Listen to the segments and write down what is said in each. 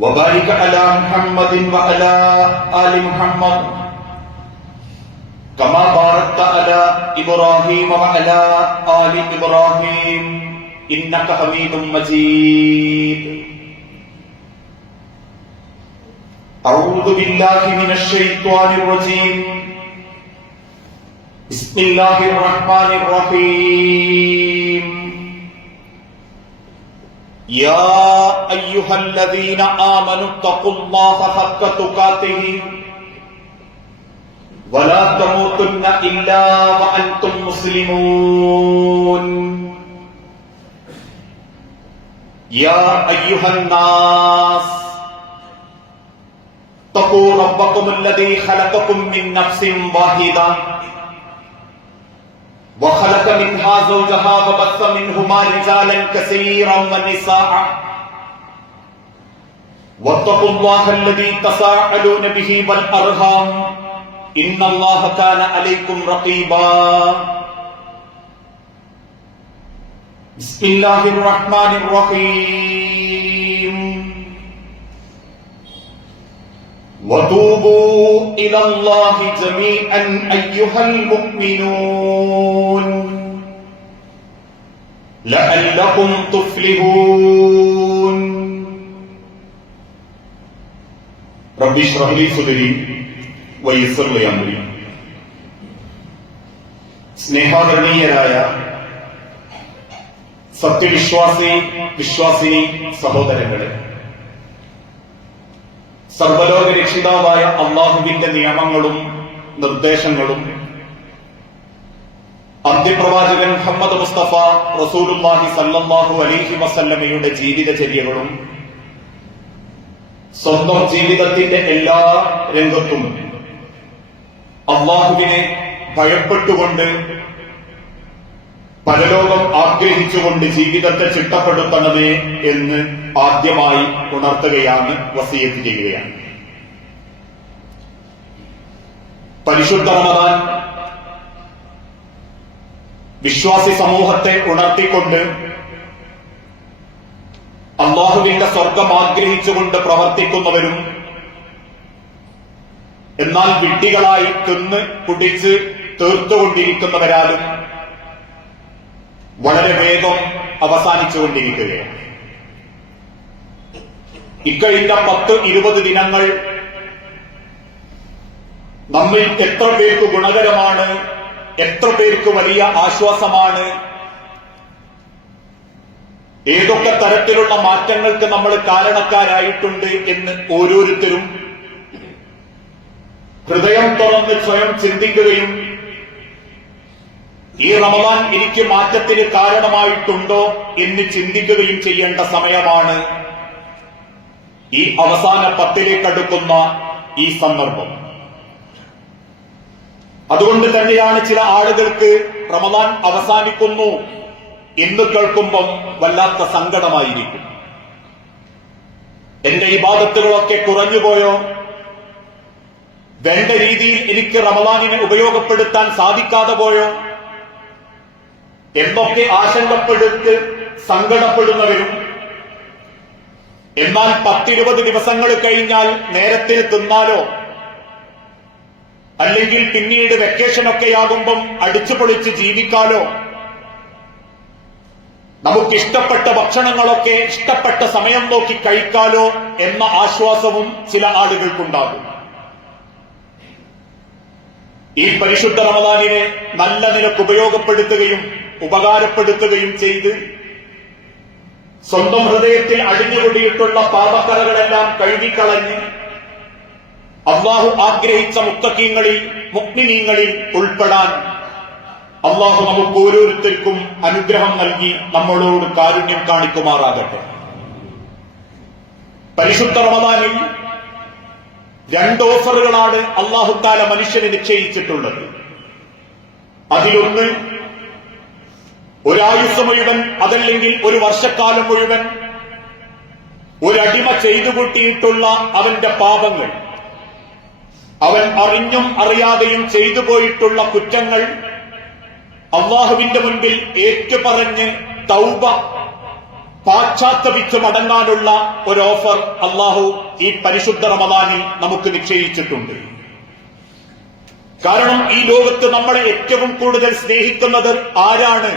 وبارك على محمد وعلى آل محمد كما باركت على إبراهيم وعلى آل إبراهيم إنك حميد مجيد. أعوذ بالله من الشيطان الرجيم. بسم الله الرحمن الرحيم. يا أيها الذين آمنوا اتقوا الله حق تقاته ولا تموتن إلا وأنتم مسلمون. يا أيها الناس اتقوا ربكم الذي خلقكم من نفس واحدة وخلق منها زوجها وبث منهما رجالا كثيرا ونساء واتقوا الله الذي تساءلون به والأرحام إن الله كان عليكم رقيبا. بسم الله الرحمن الرحيم. وتوبوا إلى الله جميعا أيها المؤمنون لعلكم تفلحون. رب اشرح لي صدري ويسر لي أمري. സ്നേഹാദരണീയരായ വിശ്വാസിനി സഹോദരങ്ങളെ, സർവലോക രക്ഷിതാവായ അള്ളാഹുവിന്റെ നിയമങ്ങളും നിർദ്ദേശങ്ങളും അന്ത്യപ്രവാചകൻ മുഹമ്മദ് മുസ്തഫ റസൂലുള്ളാഹി സല്ലല്ലാഹു അലൈഹി വസല്ലമയുടെ ജീവിതചര്യകളും സ്വന്തം ജീവിതത്തിന്റെ എല്ലാ രംഗത്തും അള്ളാഹുവിനെ ഭയപ്പെട്ടുകൊണ്ട് പരലോകം ആഗ്രഹിച്ചുകൊണ്ട് ജീവിതത്തെ ചിട്ടപ്പെടുത്തണമേ എന്ന് ആദ്യമായി ഉണർത്തുകയാണ്, വസിയത്ത് ചെയ്യുകയാണ്. പരിശുദ്ധ റമദാൻ വിശ്വാസി സമൂഹത്തെ ഉണർത്തിക്കൊണ്ട് അല്ലാഹുവിന്റെ സ്വർഗം ആഗ്രഹിച്ചുകൊണ്ട് പ്രവർത്തിക്കുന്നവരും എന്നാൽ വിഡ്ഢികളായി തിന്ന് കുടിച്ച് തീർത്തുകൊണ്ടിരിക്കുന്നവരാലും വളരെ വേഗം അവസാനിച്ചുകൊണ്ടിരിക്കുകയാണ്. ഇക്കഴിഞ്ഞ 10-20 ദിനങ്ങൾ നമ്മിൽ എത്ര പേർക്ക് ഗുണകരമാണ്, എത്ര പേർക്ക് വലിയ ആശ്വാസമാണ്, ഏതൊക്കെ തരത്തിലുള്ള മാറ്റങ്ങൾക്ക് നമ്മൾ കാരണക്കാരായിട്ടുണ്ട് എന്ന് ഓരോരുത്തരും ഹൃദയം തുറന്ന് സ്വയം ചിന്തിക്കുകയും ഈ റമദാൻ എനിക്ക് മാറ്റത്തിന് കാരണമായിട്ടുണ്ടോ എന്ന് ചിന്തിക്കുകയും ചെയ്യേണ്ട സമയമാണ് ഈ അവസാന 10ലേക്ക് അടുക്കുന്ന ഈ സന്ദർഭം. അതുകൊണ്ട് തന്നെയാണ് ചില ആളുകൾക്ക് റമദാൻ അവസാനിക്കുന്നു എന്ന് കേൾക്കുമ്പം വല്ലാത്ത സങ്കടമായിരിക്കും. എന്റെ ഇബാദത്തുകളൊക്കെ കുറഞ്ഞുപോയോ, വേണ്ട രീതിയിൽ എനിക്ക് റമദാനിനെ ഉപയോഗപ്പെടുത്താൻ സാധിക്കാതെ പോയോ എന്നൊക്കെ ആശങ്കപ്പെടുത്ത് സങ്കടപ്പെടുന്നവരും എന്നാൽ 10-20 ദിവസങ്ങൾ കഴിഞ്ഞാൽ നേരത്തിന് തിന്നാലോ അല്ലെങ്കിൽ പിന്നീട് വെക്കേഷനൊക്കെയാകുമ്പം അടിച്ചുപൊളിച്ച് ജീവിക്കാലോ, നമുക്കിഷ്ടപ്പെട്ട ഭക്ഷണങ്ങളൊക്കെ ഇഷ്ടപ്പെട്ട സമയം നോക്കി കഴിക്കാലോ എന്ന ആശ്വാസവും ചില ആളുകൾക്കുണ്ടാകും. ഈ പരിശുദ്ധ റമദാനിനെ നല്ല നിലക്ക് ഉപയോഗപ്പെടുത്തുകയും ഉപകാരപ്പെടുത്തുകയും ചെയ്ത് സ്വന്തം ഹൃദയത്തിൽ അടിഞ്ഞുകൂടിയിട്ടുള്ള പാപക്കറകളെല്ലാം കഴുകിക്കളഞ്ഞ് അല്ലാഹു ആഗ്രഹിച്ച മുത്തഖീങ്ങളിൽ മുഅ്മിനീങ്ങളിൽ ഉൾപ്പെടാൻ അല്ലാഹു നമുക്ക് ഓരോരുത്തർക്കും അനുഗ്രഹം നൽകി നമ്മളോട് കാരുണ്യം കാണിക്കുമാറാകട്ടെ. പരിശുദ്ധ റമദാനിൽ 2 ഓഫറുകളാണ് അല്ലാഹു തആല മനുഷ്യന് നിശ്ചയിച്ചിട്ടുള്ളത്. അതിലൊന്ന് ഒരായുസ് മുഴുവൻ അതല്ലെങ്കിൽ ഒരു വർഷക്കാലം മുഴുവൻ ഒരടിമ ചെയ്തുകൂട്ടിയിട്ടുള്ള അവന്റെ പാപങ്ങൾ, അവൻ അറിഞ്ഞും അറിയാതെയും ചെയ്തു പോയിട്ടുള്ള കുറ്റങ്ങൾ അള്ളാഹുവിന്റെ മുൻപിൽ ഏറ്റുപറഞ്ഞ് തൗബ പാശ്ചാത്തപിച്ച് മടങ്ങാനുള്ള ഒരു ഓഫർ അള്ളാഹു ഈ പരിശുദ്ധ റമദാനിൽ നമുക്ക് നിശ്ചയിച്ചിട്ടുണ്ട്. കാരണം ഈ ലോകത്ത് നമ്മളെ ഏറ്റവും കൂടുതൽ സ്നേഹിക്കുന്നത് ആരാണ്?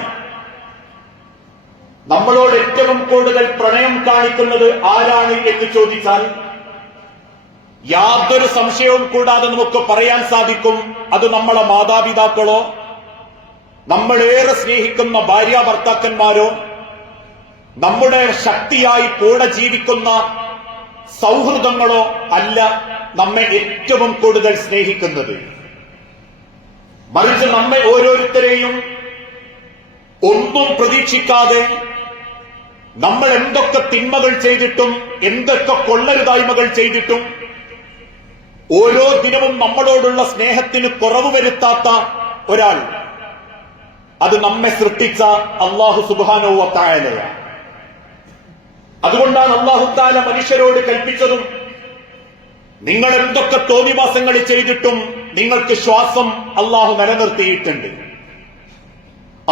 നമ്മളോട് ഏറ്റവും കൂടുതൽ പ്രണയം കാണിക്കുന്നത് ആരാണ് എന്ന് ചോദിച്ചാൽ യാതൊരു സംശയവും കൂടാതെ നമുക്ക് പറയാൻ സാധിക്കും, അത് നമ്മളെ മാതാപിതാക്കളോ നമ്മളേറെ സ്നേഹിക്കുന്ന ഭാര്യ ഭർത്താക്കന്മാരോ നമ്മുടെ ശക്തിയായി കൂടെ ജീവിക്കുന്ന സൗഹൃദങ്ങളോ അല്ല നമ്മെ ഏറ്റവും കൂടുതൽ സ്നേഹിക്കുന്നത്. മറിച്ച് നമ്മെ ഓരോരുത്തരെയും ഒന്നും പ്രതീക്ഷിക്കാതെ നമ്മൾ എന്തൊക്കെ തിന്മകൾ ചെയ്തിട്ടും എന്തൊക്കെ കൊള്ളരുതായ്മകൾ ചെയ്തിട്ടും ഓരോ ദിനവും നമ്മളോടുള്ള സ്നേഹത്തിന് കുറവ് വരുത്താത്ത ഒരാൾ, അത് നമ്മെ സൃഷ്ടിച്ച അല്ലാഹു സുബ്ഹാനഹു വ തആലയാണ്. അതുകൊണ്ടാണ് അല്ലാഹു തആല മനുഷ്യരോട് കൽപ്പിച്ചതും നിങ്ങൾ എന്തൊക്കെ തോന്നിവാസങ്ങൾ ചെയ്തിട്ടും നിങ്ങൾക്ക് ശ്വാസം അല്ലാഹു നിലനിർത്തിയിട്ടുണ്ട്.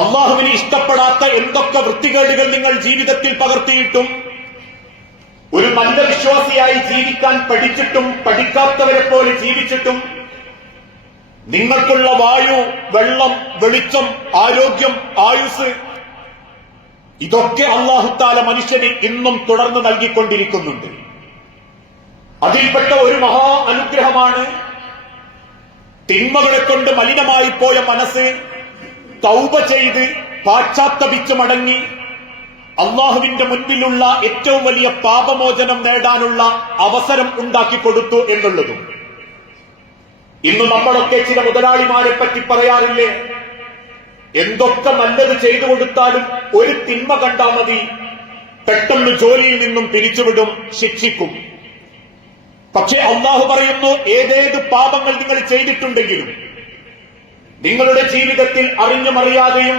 അല്ലാഹുവിന് ഇഷ്ടപ്പെടാത്ത എന്തൊക്കെ വൃത്തികേടുകൾ നിങ്ങൾ ജീവിതത്തിൽ പകർത്തിയിട്ടും ഒരു നല്ല വിശ്വാസിയായി ജീവിക്കാൻ പഠിച്ചിട്ടും പഠിക്കാത്തവരെ പോലെ ജീവിച്ചിട്ടും നിങ്ങൾക്കുള്ള വായു, വെള്ളം, വെളിച്ചം, ആരോഗ്യം, ആയുസ് ഇതൊക്കെ അല്ലാഹു തആല മനുഷ്യന് ഇന്നും തുടർന്ന് നൽകിക്കൊണ്ടിരിക്കുന്നുണ്ട്. അതിൽപ്പെട്ട ഒരു മഹാ അനുഗ്രഹമാണ് തിന്മകളെ കൊണ്ട് മലിനമായി പോയ മനസ്സ് തൗബ ചെയ്ത് പാശ്ചാത്തപിച്ച് മടങ്ങി അള്ളാഹുവിന്റെ മുൻപിലുള്ള ഏറ്റവും വലിയ പാപമോചനം നേടാനുള്ള അവസരം ഉണ്ടാക്കിക്കൊടുത്തു എന്നുള്ളതും. ഇന്ന് നമ്മളൊക്കെ ചില മുതലാളിമാരെ പറ്റി പറയാറില്ലേ, എന്തൊക്കെ നല്ലത് ചെയ്തു കൊടുത്താലും ഒരു തിന്മ കണ്ടാൽ മതി, പെട്ടെന്ന് ജോലിയിൽ നിന്നും പിരിച്ചുവിടും, ശിക്ഷിക്കും. പക്ഷേ അള്ളാഹു പറയുന്നു, ഏതേത് പാപങ്ങൾ നിങ്ങൾ ചെയ്തിട്ടുണ്ടെങ്കിലും നിങ്ങളുടെ ജീവിതത്തിൽ അറിഞ്ഞും അറിയാതെയും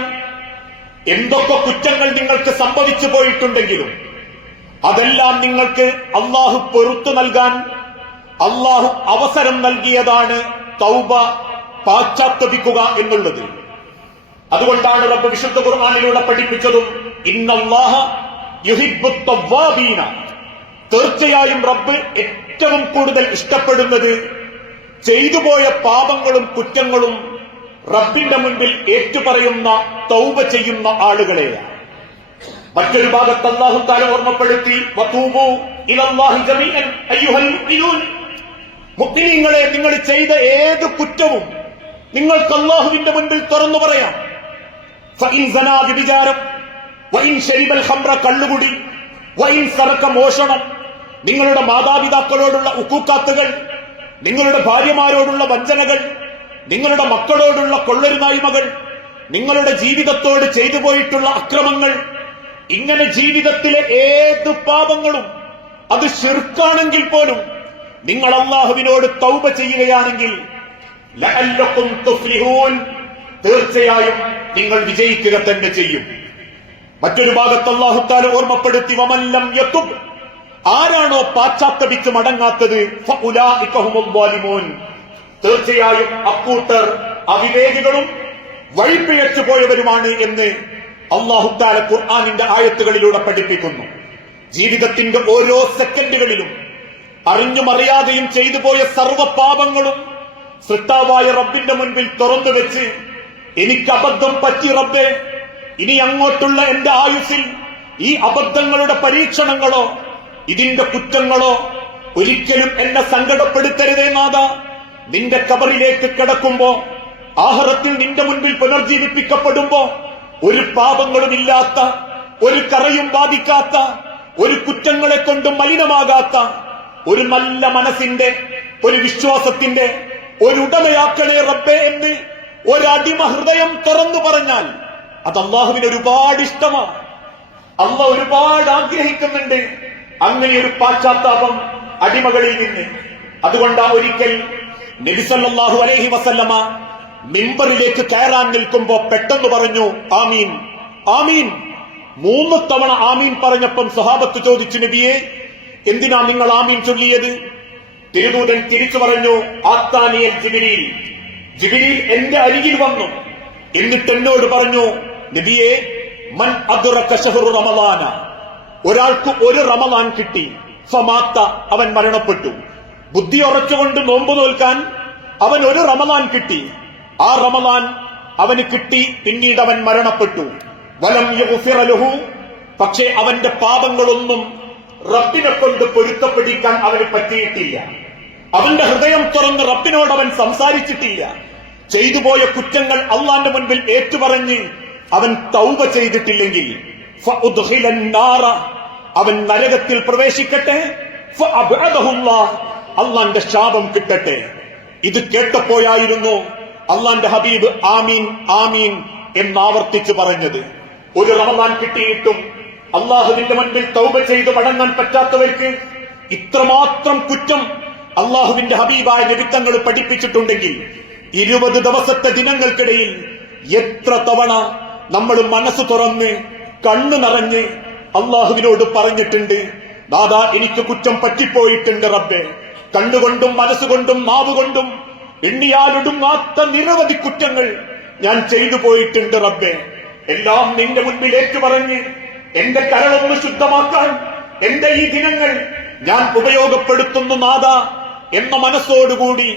എന്തൊക്കെ കുറ്റങ്ങൾ നിങ്ങൾക്ക് സംഭവിച്ചു പോയിട്ടുണ്ടെങ്കിലും അതെല്ലാം നിങ്ങൾക്ക് അള്ളാഹു പൊറുത്തു നൽകാൻ അള്ളാഹു അവസരം നൽകിയതാണ് തൗബ, പാശ്ചാത്തപിക്കുക എന്നുള്ളത്. അതുകൊണ്ടാണ് റബ്ബ് വിശുദ്ധ ഖുർആനിലൂടെ പഠിപ്പിച്ചതും ഇന്നല്ലാഹ യുഹിബ്ബുത് തവ്വാബീന, തീർച്ചയായും റബ്ബ് ഏറ്റവും കൂടുതൽ ഇഷ്ടപ്പെടുന്നത് ചെയ്തുപോയ പാപങ്ങളും കുറ്റങ്ങളും റബ്ബിന്റെ മുൻപിൽ ഏറ്റുപറയുന്ന തൗബ ചെയ്യുന്ന ആളുകളെയാണ്. മറ്റൊരു ഭാഗത്ത് അല്ലാഹു തആല ഓർമ്മപ്പെടുത്തി, വതൂബു ഇലല്ലാഹി ജമീഅൻ അയ്യുഹൽ മുഅ്മിനൂൻ, മുഅ്മിനീങ്ങളെ നിങ്ങൾ ചെയ്ത ഏത് കുറ്റവും നിങ്ങൾക്ക് അല്ലാഹുവിന്റെ മുൻപിൽ തുറന്നു പറയാം. ഫഇൻ സനാ വ്യഭിചാരം, വഇൻ ശരിബൽ ഖംറ കള്ളുകുടി, വഇൻ സറക മോഷണം, നിങ്ങളുടെ മാതാപിതാക്കളോടുള്ള ഉക്കൂക്കാത്തുകൾ, നിങ്ങളുടെ ഭാര്യമാരോടുള്ള വഞ്ചനകൾ, നിങ്ങളുടെ മക്കളോടുള്ള കൊള്ളരുതായ്മകൾ, നിങ്ങളുടെ ജീവിതത്തോട് ചെയ്തു പോയിട്ടുള്ള അക്രമങ്ങൾ, ഇങ്ങനെ ജീവിതത്തിലെ ഏത് പാപങ്ങളും അത് ശിർക്കാണെങ്കിൽ പോലും നിങ്ങൾ അല്ലാഹുവിനോട് തൗബ ചെയ്യുകയാണെങ്കിൽ ലഅല്ലക്കും തുഫ്ലിഹൂൻ, തീർച്ചയായും നിങ്ങൾ വിജയിക്കുക തന്നെ ചെയ്യും. മറ്റൊരു ഭാഗത്ത് അല്ലാഹു തആല ഓർമ്മപ്പെടുത്തി, വമൻ ലം യതുബ്, ആരാണോ പാശ്ചാത്തപിച്ച് മടങ്ങാത്തത്, ഫഉലൈക ഹുമുൽ ളാലിമൂൻ, തീർച്ചയായും അക്കൂട്ടർ അവിവേകികളും വഴിപിഴച്ചു പോയവരുമാണ് എന്ന് അല്ലാഹു തആല ഖുർആനിന്റെ ആയത്തുകളിലൂടെ പഠിപ്പിക്കുന്നു. ജീവിതത്തിന്റെ ഓരോ സെക്കൻഡുകളിലും അറിഞ്ഞും അറിയാതെയും ചെയ്തു പോയ സർവ്വ പാപങ്ങളും സൃഷ്ടാവായ റബ്ബിന്റെ മുൻപിൽ തുറന്നു വെച്ച്, എനിക്ക് അബദ്ധം പറ്റി റബ്ബേ, ഇനി അങ്ങോട്ടുള്ള എന്റെ ആയുസ്സിൽ ഈ അബദ്ധങ്ങളുടെ പരീക്ഷണങ്ങളോ ഇതിന്റെ കുറ്റങ്ങളോ ഒരിക്കലും എന്നെ സങ്കടപ്പെടുത്തരുതേ നാഥ. നിന്റെ ഖബറിലേക്ക് കിടക്കുമ്പോ, ആഖിറത്തിൽ നിന്റെ മുൻപിൽ പുനർജീവിപ്പിക്കപ്പെടുമ്പോ ഒരു പാപങ്ങളുമില്ലാത്ത, ഒരു കറയും ബാധിക്കാത്ത, ഒരു കുറ്റങ്ങളെ കൊണ്ട് മലിനമാകാത്ത ഒരു നല്ല മനസ്സിന്റെ, ഒരു വിശ്വാസത്തിന്റെ ഒരു ഉടമയാക്കണേ റബ്ബേ എന്ന് ഒരടിമ ഹൃദയം തുറന്നു പറഞ്ഞാൽ അത് അല്ലാഹുവിന് ഒരുപാട് ഇഷ്ടമാണ്. അല്ലാഹു ഒരുപാട് ആഗ്രഹിക്കുന്നുണ്ട് അങ്ങനെ ഒരു പാശ്ചാത്താപം അടിമകളിൽ നിന്ന്. അതുകൊണ്ടാ ഒരിക്കൽ നബി സല്ലല്ലാഹു അലൈഹി വസല്ലമ മിമ്പറിലേക്ക് കയറാൻ നിൽക്കുമ്പോ പെട്ടെന്ന് പറഞ്ഞു ആമീൻ, ആമീൻ. 3 തവണ ആമീൻ പറഞ്ഞപ്പം സ്വഹാബത്ത് ചോദിച്ചു, നബിയെ എന്തിനാ നിങ്ങൾ ആമീൻ ചൊല്ലിയത്? തിരുദൂതൻ തിരിച്ചു പറഞ്ഞു, ആത്താനിയൽ ജിബ്രീൽ, ജിബ്രീൽ എന്റെ അരികിൽ വന്നു, എന്നിട്ട് എന്നോട് പറഞ്ഞു, നബിയെ മൻ അദ്റക ശഹ്റു റമളാന, ഒരാൾക്ക് ഒരു റമദാൻ കിട്ടി, ഫമാത്ത, അവൻ മരണപ്പെട്ടു. ബുദ്ധി ഉറച്ചുകൊണ്ട് നോമ്പ് നോൽക്കാൻ അവൻ ഒരു റമദാൻ കിട്ടി, ആ റമദാൻ അവന് കിട്ടി, പിന്നീട് അവൻ മരണപ്പെട്ടു. വലം യുഗ്ഫിറ ലഹു, പക്ഷേ അവന്റെ പാപങ്ങളൊന്നും റബ്ബിനെ കൊണ്ട് പൊരുത്തപ്പെടിക്കാൻ അവന് പറ്റിയിട്ടില്ല. അവന്റെ ഹൃദയം തുറന്ന് റബ്ബിനോട് അവൻ സംസാരിച്ചിട്ടില്ല. ചെയ്തുപോയ കുറ്റങ്ങൾ അള്ളാന്റെ മുൻപിൽ ഏറ്റുപറഞ്ഞ് അവൻ തൗബ ചെയ്തിട്ടില്ലെങ്കിൽ ഫഉദ്ഖിലൻ നാറ, അവൻ നരകത്തിൽ പ്രവേശിക്കട്ടെ. ഫഅബ്അദഹുല്ലാഹ്, അള്ളാന്റെ ശാപം കിട്ടട്ടെ. ഇത് കേട്ടപ്പോഴായിരുന്നു അള്ളാന്റെ ഹബീബ് ആമീൻ ആമീൻ എന്നാവർത്തിച്ചു പറഞ്ഞത്. ഒരു റമദാൻ കിട്ടിയിട്ടും അള്ളാഹുവിന്റെ മുൻപിൽ തൗബ ചെയ്ത് മടങ്ങാൻ പറ്റാത്തവർക്ക് ഇത്രമാത്രം കുറ്റം അള്ളാഹുവിന്റെ ഹബീബായ നബിത്തങ്ങൾ പഠിപ്പിച്ചിട്ടുണ്ടെങ്കിൽ 20 ദിവസത്തെ ദിനങ്ങൾക്കിടയിൽ എത്ര തവണ നമ്മൾ മനസ്സ് തുറന്ന് കണ്ണു നിറഞ്ഞ് അള്ളാഹുവിനോട് പറഞ്ഞിട്ടുണ്ട്, ദാദാ എനിക്ക് കുറ്റം പറ്റിപ്പോയിട്ടുണ്ട് റബ്ബേ. കണ്ണുകൊണ്ടും മനസ്സുകൊണ്ടും നാവുകൊണ്ടും എണ്ണിയാലൊടുങ്ങാത്ത നിരവധി കുറ്റങ്ങൾ ഞാൻ ചെയ്തു പോയിട്ടുണ്ട് റബ്ബേ. എല്ലാം നിന്റെ മുൻപിൽ ഏറ്റുപറഞ്ഞ് എന്റെ കരളൊന്ന് ശുദ്ധമാക്കാൻ എന്റെ ഈ ദിനങ്ങൾ ഞാൻ ഉപയോഗപ്പെടുത്തുന്നു നാദ എന്ന മനസ്സോടുകൂടി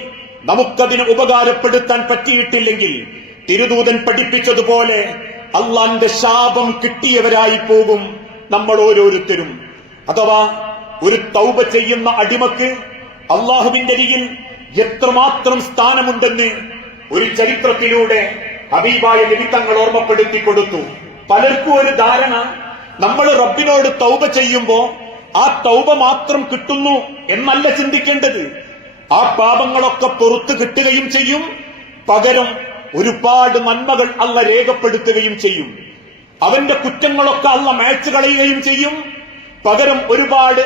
നമുക്കതിന് ഉപകാരപ്പെടുത്താൻ പറ്റിയിട്ടില്ലെങ്കിൽ തിരുദൂതൻ പഠിപ്പിച്ചതുപോലെ അള്ളാന്റെ ശാപം കിട്ടിയവരായി പോകും നമ്മൾ ഓരോരുത്തരും. അഥവാ ഒരു തൗബ ചെയ്യുന്ന അടിമക്ക് അള്ളാഹുവിന്റെ അരികിൽ എത്രമാത്രം സ്ഥാനമുണ്ടെന്ന് ഒരു ചരിത്രത്തിലൂടെ ഹബീബായ നബി തങ്ങൾ ഓർമ്മപ്പെടുത്തി കൊടുത്തു. പലർക്കും ഒരു ധാരണ, നമ്മൾ റബ്ബിനോട് തൗബ ചെയ്യുമ്പോ ആ തൗബ മാത്രം കിട്ടുന്നു എന്നല്ല ചിന്തിക്കേണ്ടത്. ആ പാപങ്ങളൊക്കെ പുറത്തു കിട്ടുകയും ചെയ്യും, പകരം ഒരുപാട് നന്മകൾ അല്ല രേഖപ്പെടുത്തുകയും ചെയ്യും. അവന്റെ കുറ്റങ്ങളൊക്കെ അല്ല മായ്ച്ചു കളയുകയും ചെയ്യും, പകരം ഒരുപാട്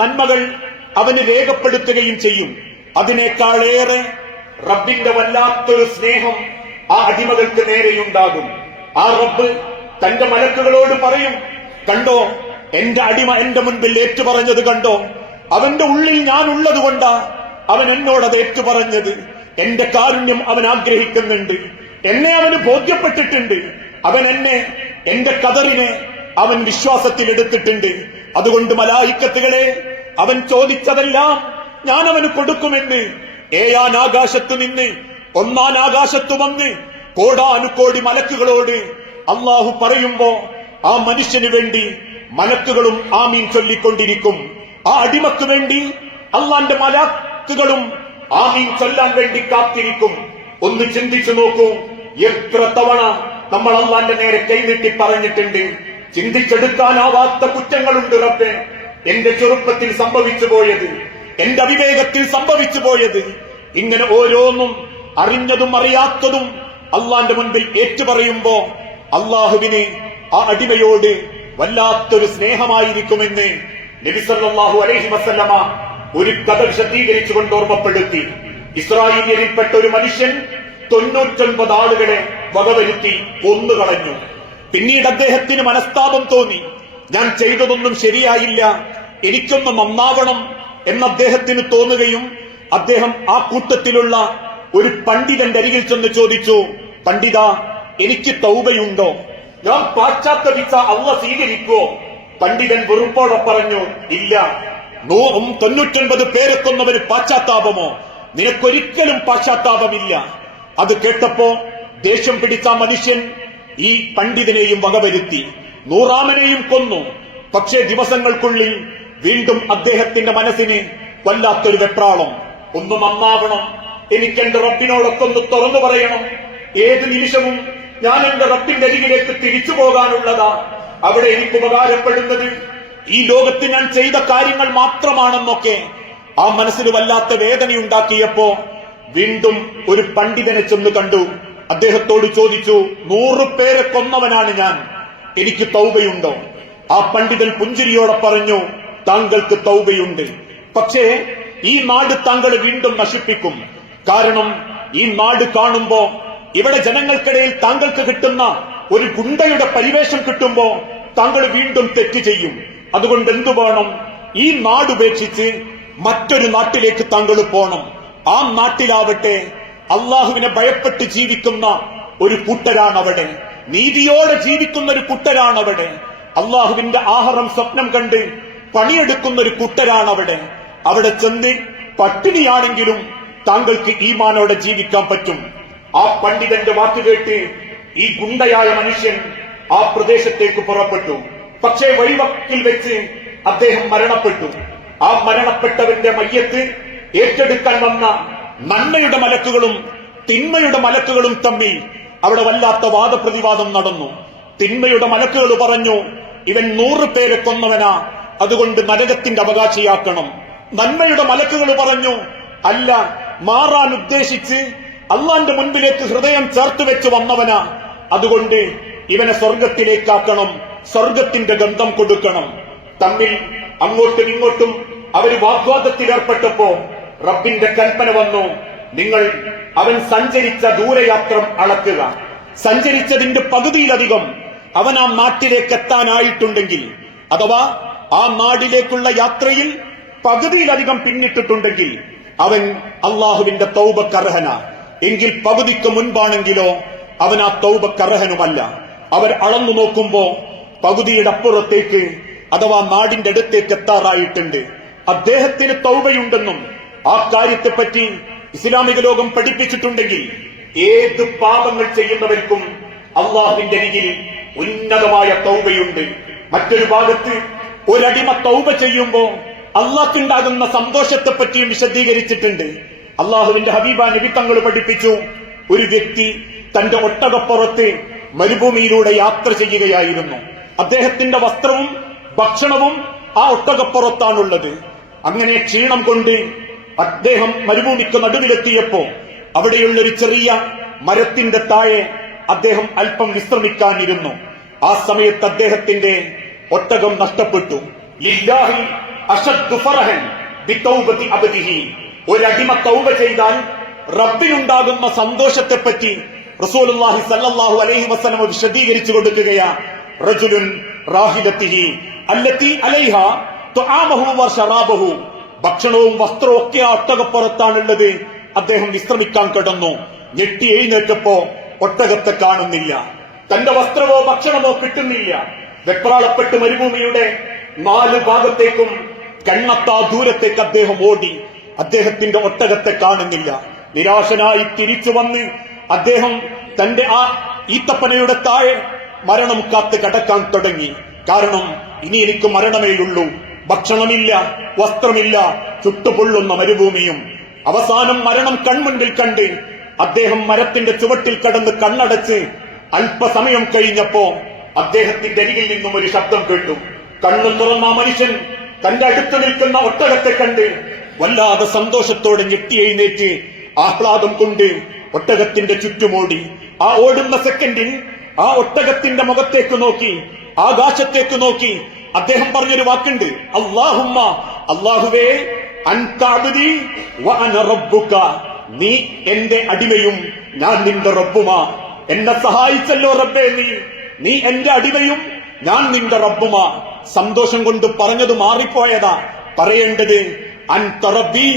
നന്മകൾ അവന് രേഖപ്പെടുത്തുകയും ചെയ്യും. അതിനേക്കാളേറെ റബ്ബിന്റെ വല്ലാത്തൊരു സ്നേഹം ആ അടിമകൾക്ക് നേരെയുണ്ടാകും. ആ റബ്ബ് തന്റെ മലക്കുകളോട് പറയും, കണ്ടോ എന്റെ അടിമ എന്റെ മുൻപിൽ ഏറ്റുപറഞ്ഞത് കണ്ടോ, അവന്റെ ഉള്ളിൽ ഞാൻ ഉള്ളത് കൊണ്ടാ അവൻ എന്നോടത് ഏറ്റുപറഞ്ഞത്. എന്റെ കാരുണ്യം അവൻ ആഗ്രഹിക്കുന്നുണ്ട്, എന്നെ അവന് ബോധ്യപ്പെട്ടിട്ടുണ്ട്, അവൻ എന്റെ ഖദറിനെ അവൻ വിശ്വാസത്തിൽ എടുത്തിട്ടുണ്ട്. അതുകൊണ്ട് മലായിക്കത്തുകളെ, അവൻ ചോദിച്ചതെല്ലാം ഞാൻ അവന് കൊടുക്കുമെന്ന് ഏഴാനാകാശത്തു നിന്ന് ഒന്നാനാകാശത്തു വന്ന് കോടാനുകോടി മലക്കുകളോട് അള്ളാഹു പറയുമ്പോ ആ മനുഷ്യന് വേണ്ടി മലക്കുകളും ആമീൻ ചൊല്ലിക്കൊണ്ടിരിക്കും. ആ അടിമക്ക് വേണ്ടി അള്ളാന്റെ മലക്കുകളും ആമീൻ ചൊല്ലാൻ വേണ്ടി കാത്തിരിക്കും. ഒന്ന് ചിന്തിച്ചു നോക്കൂ, എത്ര തവണ നമ്മൾ അള്ളാന്റെ നേരെ കൈനീട്ടി പറഞ്ഞിട്ടുണ്ട്. ചിന്തിച്ചെടുക്കാനാവാത്ത കുറ്റങ്ങളുണ്ട് റബ്ബേ, എന്റെ ചെറുപ്പത്തിൽ സംഭവിച്ചു പോയത്, എന്റെ അവിവേകത്തിൽ സംഭവിച്ചു പോയത്. ഇങ്ങനെ ഓരോന്നും അറിഞ്ഞതും അറിയാത്തതും അള്ളാന്റെ മുൻപിൽ ഏറ്റുപറയുമ്പോ അള്ളാഹുവിന് ആ അടിമയോട് വല്ലാത്തൊരു സ്നേഹമായിരിക്കുമെന്ന് നബി സല്ലല്ലാഹു അലൈഹി വസല്ലമ ഒരു കഥ വിശദീകരിച്ചുകൊണ്ട് ഓർമ്മപ്പെടുത്തി. ഇസ്രായേലിൽപ്പെട്ട ഒരു മനുഷ്യൻ 99 ആളുകളെ വകവരുത്തി കൊന്നുകളഞ്ഞു. പിന്നീട് അദ്ദേഹത്തിന് മനസ്താപം തോന്നി, ഞാൻ ചെയ്തതൊന്നും ശരിയായില്ല, എനിക്കൊന്ന് നന്നാവണം എന്ന് അദ്ദേഹത്തിന് തോന്നുകയും അദ്ദേഹം ആ കൂട്ടത്തിലുള്ള ഒരു പണ്ഡിതന്റെ അരികിൽ ചെന്ന് ചോദിച്ചു, പണ്ഡിത, എനിക്ക് തൗബയുണ്ടോ? ഞാൻ പാശ്ചാത്തപിച്ച അള്ളാഹ് സ്വീകരിക്കുവോ? പണ്ഡിതൻ വെറുപ്പോടെ പറഞ്ഞു, ഇല്ല. 99 പേരെ കൊന്നവന് പാശ്ചാത്താപമോ? നിനക്കൊരിക്കലും പാശ്ചാത്താപമില്ല. അത് കേട്ടപ്പോ ദേഷ്യം പിടിച്ച മനുഷ്യൻ ഈ പണ്ഡിതനെയും വകവരുത്തി 100ാമനെയും കൊന്നു. പക്ഷേ ദിവസങ്ങൾക്കുള്ളിൽ വീണ്ടും അദ്ദേഹത്തിന്റെ മനസ്സിന് വല്ലാത്തൊരു വെപ്രാളം. ഒന്ന് നന്നാവണം, എനിക്ക് എന്റെ റബ്ബിനോടൊക്കെ ഒന്ന് തുറന്നു പറയണം, ഏത് നിമിഷവും ഞാൻ എന്റെ റബ്ബിന്റെ അരികിലേക്ക് തിരിച്ചു പോകാനുള്ളതാ. അവിടെ എനിക്ക് ഉപകാരപ്പെടുന്നത് ഈ ലോകത്ത് ഞാൻ ചെയ്ത കാര്യങ്ങൾ മാത്രമാണെന്നൊക്കെ ആ മനസ്സിൽ വല്ലാത്ത വേദനയുണ്ടാക്കിയപ്പോ വീണ്ടും ഒരു പണ്ഡിതനെ ചെന്ന് കണ്ടു. അദ്ദേഹത്തോട് ചോദിച്ചു, 100 പേരെ കൊന്നവനാണ് ഞാൻ, എനിക്ക് തൗബയുണ്ടോ? ആ പണ്ഡിതൻ പുഞ്ചിരിയോടെ പറഞ്ഞു, താങ്കൾക്ക് തൗബയുണ്ട്, പക്ഷേ ഈ നാട് താങ്കൾ വീണ്ടും നശിപ്പിക്കും. കാരണം ഈ നാട് കാണുമ്പോ, ഇവിടെ ജനങ്ങൾക്കിടയിൽ താങ്കൾക്ക് കിട്ടുന്ന ഒരു ഗുണ്ടയുടെ പരിവേഷം കിട്ടുമ്പോ താങ്കൾ വീണ്ടും തെറ്റ് ചെയ്യും. അതുകൊണ്ട് എന്തു വേണം? ഈ നാടുപേക്ഷിച്ച് മറ്റൊരു നാട്ടിലേക്ക് താങ്കൾ പോണം. ആ നാട്ടിലാവട്ടെ അള്ളാഹുവിനെ ഭയപ്പെട്ട് ജീവിക്കുന്ന ഒരു കൂട്ടരാണവിടെ, നീതിയോടെ ജീവിക്കുന്ന ഒരു കൂട്ടരാണവിടെ. അള്ളാഹുവിന്റെ ആഹാരം സ്വപ്നം കണ്ട് പണിയെടുക്കുന്ന ഒരു കൂട്ടരാണ് അവിടെ ചെന്ന് പട്ടിണിയാണെങ്കിലും താങ്കൾക്ക് ഈമാനോടെ ജീവിക്കാൻ പറ്റും. ആ പണ്ഡിതന്റെ വാക്കുകേട്ട് ഈ ഗുണ്ടയായ മനുഷ്യൻ ആ പ്രദേശത്തേക്ക് പുറപ്പെട്ടു. പക്ഷേ വഴിവക്കിൽ വെച്ച് അദ്ദേഹം മരണപ്പെട്ടു. ആ മരണപ്പെട്ടവന്റെ മയ്യത്ത് ഏറ്റെടുക്കാൻ വന്ന നന്മയുടെ മലക്കുകളും തിന്മയുടെ മലക്കുകളും തമ്മിൽ അവിടെ വല്ലാത്ത വാദപ്രതിവാദം നടന്നു. തിന്മയുടെ മലക്കുകൾ പറഞ്ഞു, ഇവൻ 100 പേരെ കൊന്നവനാ, അതുകൊണ്ട് നരകത്തിന്റെ അവകാശിയാക്കണം. നന്മയുടെ മലക്കുകൾ പറഞ്ഞു, അല്ല, മാറാൻ ഉദ്ദേശിച്ച് അള്ളാന്റെ മുൻപിലേക്ക് ഹൃദയം ചേർത്ത് വെച്ച് വന്നവനാ, അതുകൊണ്ട് ഇവനെ സ്വർഗത്തിലേക്കാക്കണം, സ്വർഗത്തിന്റെ ഗന്ധം കൊടുക്കണം. തമ്മിൽ അങ്ങോട്ടും ഇങ്ങോട്ടും അവർ വാഗ്വാദത്തിലേർപ്പെട്ടപ്പോ റബ്ബിന്റെ കൽപ്പന വന്നു, നിങ്ങൾ അവൻ സഞ്ചരിച്ച ദൂരയാത്ര അളക്കുക. സഞ്ചരിച്ചതിന്റെ പകുതിയിലധികം അവൻ ആ നാട്ടിലേക്ക് എത്താനായിട്ടുണ്ടെങ്കിൽ, അഥവാ ആ നാടിലേക്കുള്ള യാത്രയിൽ പകുതിയിലധികം പിന്നിട്ടിട്ടുണ്ടെങ്കിൽ അവൻ അള്ളാഹുവിന്റെ തൗബക്കർഹന. എങ്കിൽ പകുതിക്ക് മുൻപാണെങ്കിലോ അവൻ ആ തൗബക്കർഹനുമല്ല. അവർ അളന്നു നോക്കുമ്പോ പകുതിയുടെ അപ്പുറത്തേക്ക്, അഥവാ നാടിന്റെ അടുത്തേക്ക് എത്താറായിട്ടുണ്ട്. അദ്ദേഹത്തിന് തൗബയുണ്ടെന്നും ആ കാര്യത്തെപ്പറ്റി ഇസ്ലാമിക ലോകം പഠിപ്പിച്ചിട്ടുണ്ടെങ്കിൽ ഏത് പാപങ്ങൾ ചെയ്യുന്നവർക്കും അള്ളാഹുവിന്റെ അരികിൽ ഉന്നതമായ തൗബയുണ്ട്. മറ്റൊരു ഭാഗത്ത് ഒരടിമ തൗബ ചെയ്യുമ്പോ അള്ളാഹ്ക്കുണ്ടാകുന്ന സന്തോഷത്തെപ്പറ്റിയും വിശദീകരിച്ചിട്ടുണ്ട്. അള്ളാഹുവിന്റെ ഹബീബ നബി തങ്ങൾ പഠിപ്പിച്ചു, ഒരു വ്യക്തി തന്റെ ഒട്ടകപ്പുറത്ത് മരുഭൂമിയിലൂടെ യാത്ര ചെയ്യുകയായിരുന്നു. അദ്ദേഹത്തിന്റെ വസ്ത്രവും ഭക്ഷണവും ആ ഒട്ടകപ്പുറത്താണുള്ളത്. അങ്ങനെ ക്ഷീണം കൊണ്ട് അദ്ദേഹം മരുഭൂമിക്ക് നടുവിലെത്തിയപ്പോ അവിടെയുള്ളൊരു ചെറിയ മരത്തിന്റെ താഴെ അദ്ദേഹം അല്പം വിശ്രമിക്കാനിരുന്നു. ആ സമയത്ത് അദ്ദേഹത്തിന്റെ ഒട്ടകം നഷ്ടപ്പെട്ടു. ലില്ലാഹി അശദ്ദു ഫറഹൻ ബിതൗബതി അബ്ദിഹി. ഒരടിമ തൗബ ചെയ്താൽ റബ്ബിനുണ്ടാകുന്ന സന്തോഷത്തെപ്പറ്റി റസൂലുള്ളാഹി സ്വല്ലല്ലാഹു അലൈഹി വസല്ലം വിശദീകരിച്ചു കൊടുക്കുകയാ. റജുലുൻ റാഹിലത്തിഹി അല്ലതി അലൈഹാ തുആമഹു വശറാബഹു. ഭക്ഷണവും വസ്ത്രവും ഒക്കെ ആ ഒട്ടകപ്പുറത്താണുള്ളത്. അദ്ദേഹം വിശ്രമിക്കാൻ കിടന്നു. ഞെട്ടി എഴുന്നേറ്റപ്പോ ഒട്ടകത്തെ കാണുന്നില്ല. തന്റെ വസ്ത്രമോ ഭക്ഷണമോ കിട്ടുന്നില്ല. വെപ്രാളപ്പെട്ട് മരുഭൂമിയുടെ 4 ഭാഗത്തേക്കും കണ്ണെത്താ ദൂരത്തേക്ക് അദ്ദേഹം ഓടി. അദ്ദേഹത്തിന്റെ ഒട്ടകത്തെ കാണുന്നില്ല. നിരാശനായി തിരിച്ചു വന്ന് അദ്ദേഹം തന്റെ ആ ഈത്തപ്പനയുടെ താഴെ മരണം കാത്ത് കിടക്കാൻ തുടങ്ങി. കാരണം ഇനി എനിക്ക് മരണമേയുള്ളൂ. ഭക്ഷണമില്ല, വസ്ത്രമില്ല, ചുട്ടുപൊള്ളുന്ന മരുഭൂമിയും. അവസാനം മരണം കൺമുൻപിൽ കണ്ട് അദ്ദേഹം മരത്തിന്റെ ചുവട്ടിൽ കിടന്ന് കണ്ണടച്ച് അല്പസമയം കഴിഞ്ഞപ്പോ അദ്ദേഹത്തിന്റെ അരികിൽ നിന്നും ഒരു ശബ്ദം കേട്ടു. കണ്ണു തുറന്ന മനുഷ്യൻ തന്റെ അടുത്ത് നിൽക്കുന്ന ഒട്ടകത്തെ കണ്ട് വല്ലാതെ സന്തോഷത്തോടെ ഞെട്ടി എഴുന്നേറ്റ് ആഹ്ലാദം കൊണ്ട് ഒട്ടകത്തിന്റെ ചുറ്റുമോടി. ആ ഓടുന്ന സെക്കൻഡിൽ ആ ഒട്ടകത്തിന്റെ മുഖത്തേക്ക് നോക്കി, ആകാശത്തേക്ക് നോക്കി അദ്ദേഹം പറഞ്ഞൊരു വാക്കുണ്ട്, അല്ലാഹുമ്മ, അല്ലാഹുവേ, അൻത അബ്ദി വ അന റബ്ബുക. നീ എന്റെ അടിമയും ഞാൻ നിന്റെ റബ്ബുമാ. എന്നെ സഹായിച്ചല്ലോ റബ്ബേ, നീ എന്റെ അടിമയും ഞാൻ നിന്റെ റബ്ബുമാ. സന്തോഷം കൊണ്ട് പറഞ്ഞത് മാറിപ്പോയതാ. പറയേണ്ടത് അൻത റബ്ബി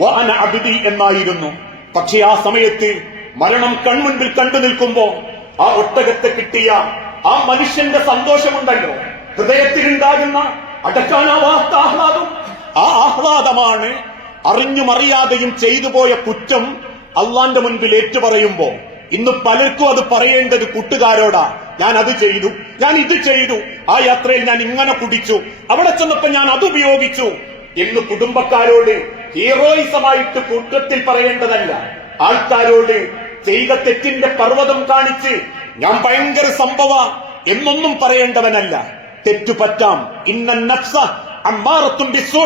വ അന അബ്ദി എന്നായിരുന്നു. പക്ഷെ ആ സമയത്ത് മരണം കൺമുൻപിൽ കണ്ടു നിൽക്കുമ്പോ ആ ഒട്ടകത്തെ കിട്ടിയ ആ മനുഷ്യന്റെ സന്തോഷമുണ്ടല്ലോ, ഹൃദയത്തിലുണ്ടാകുന്ന അടക്കാനാവാത്ത ആഹ്ലാദം. ആ ആഹ്ലാദമാണ് അറിഞ്ഞും അറിയാതെയും ചെയ്തു പോയ കുറ്റം അള്ളാന്റെ മുൻപിൽ ഏറ്റുപറയുമ്പോ ഇന്ന് പലർക്കും അത് പറയേണ്ടത് കൂട്ടുകാരോടാ. ഞാൻ അത് ചെയ്തു, ഞാൻ ഇത് ചെയ്തു, ആ യാത്രയിൽ ഞാൻ ഇങ്ങനെ കുടിച്ചു, അവിടെ ചെന്നപ്പോ ഞാൻ അത് ഉപയോഗിച്ചു എന്ന് കുടുംബക്കാരോട് ഹീറോയിസമായിട്ട് കൂട്ടത്തിൽ പറയേണ്ടതല്ല. ആൾക്കാരോട് ചെയ്ത തെറ്റിന്റെ പർവ്വതം കാണിച്ച് ഞാൻ ഭയങ്കര സംഭവ എന്നൊന്നും പറയേണ്ടവനല്ല. തെറ്റുപറ്റാം. ഇന്ന നഫ്സ അമ്മാറത്തും ബിസ്സൂ.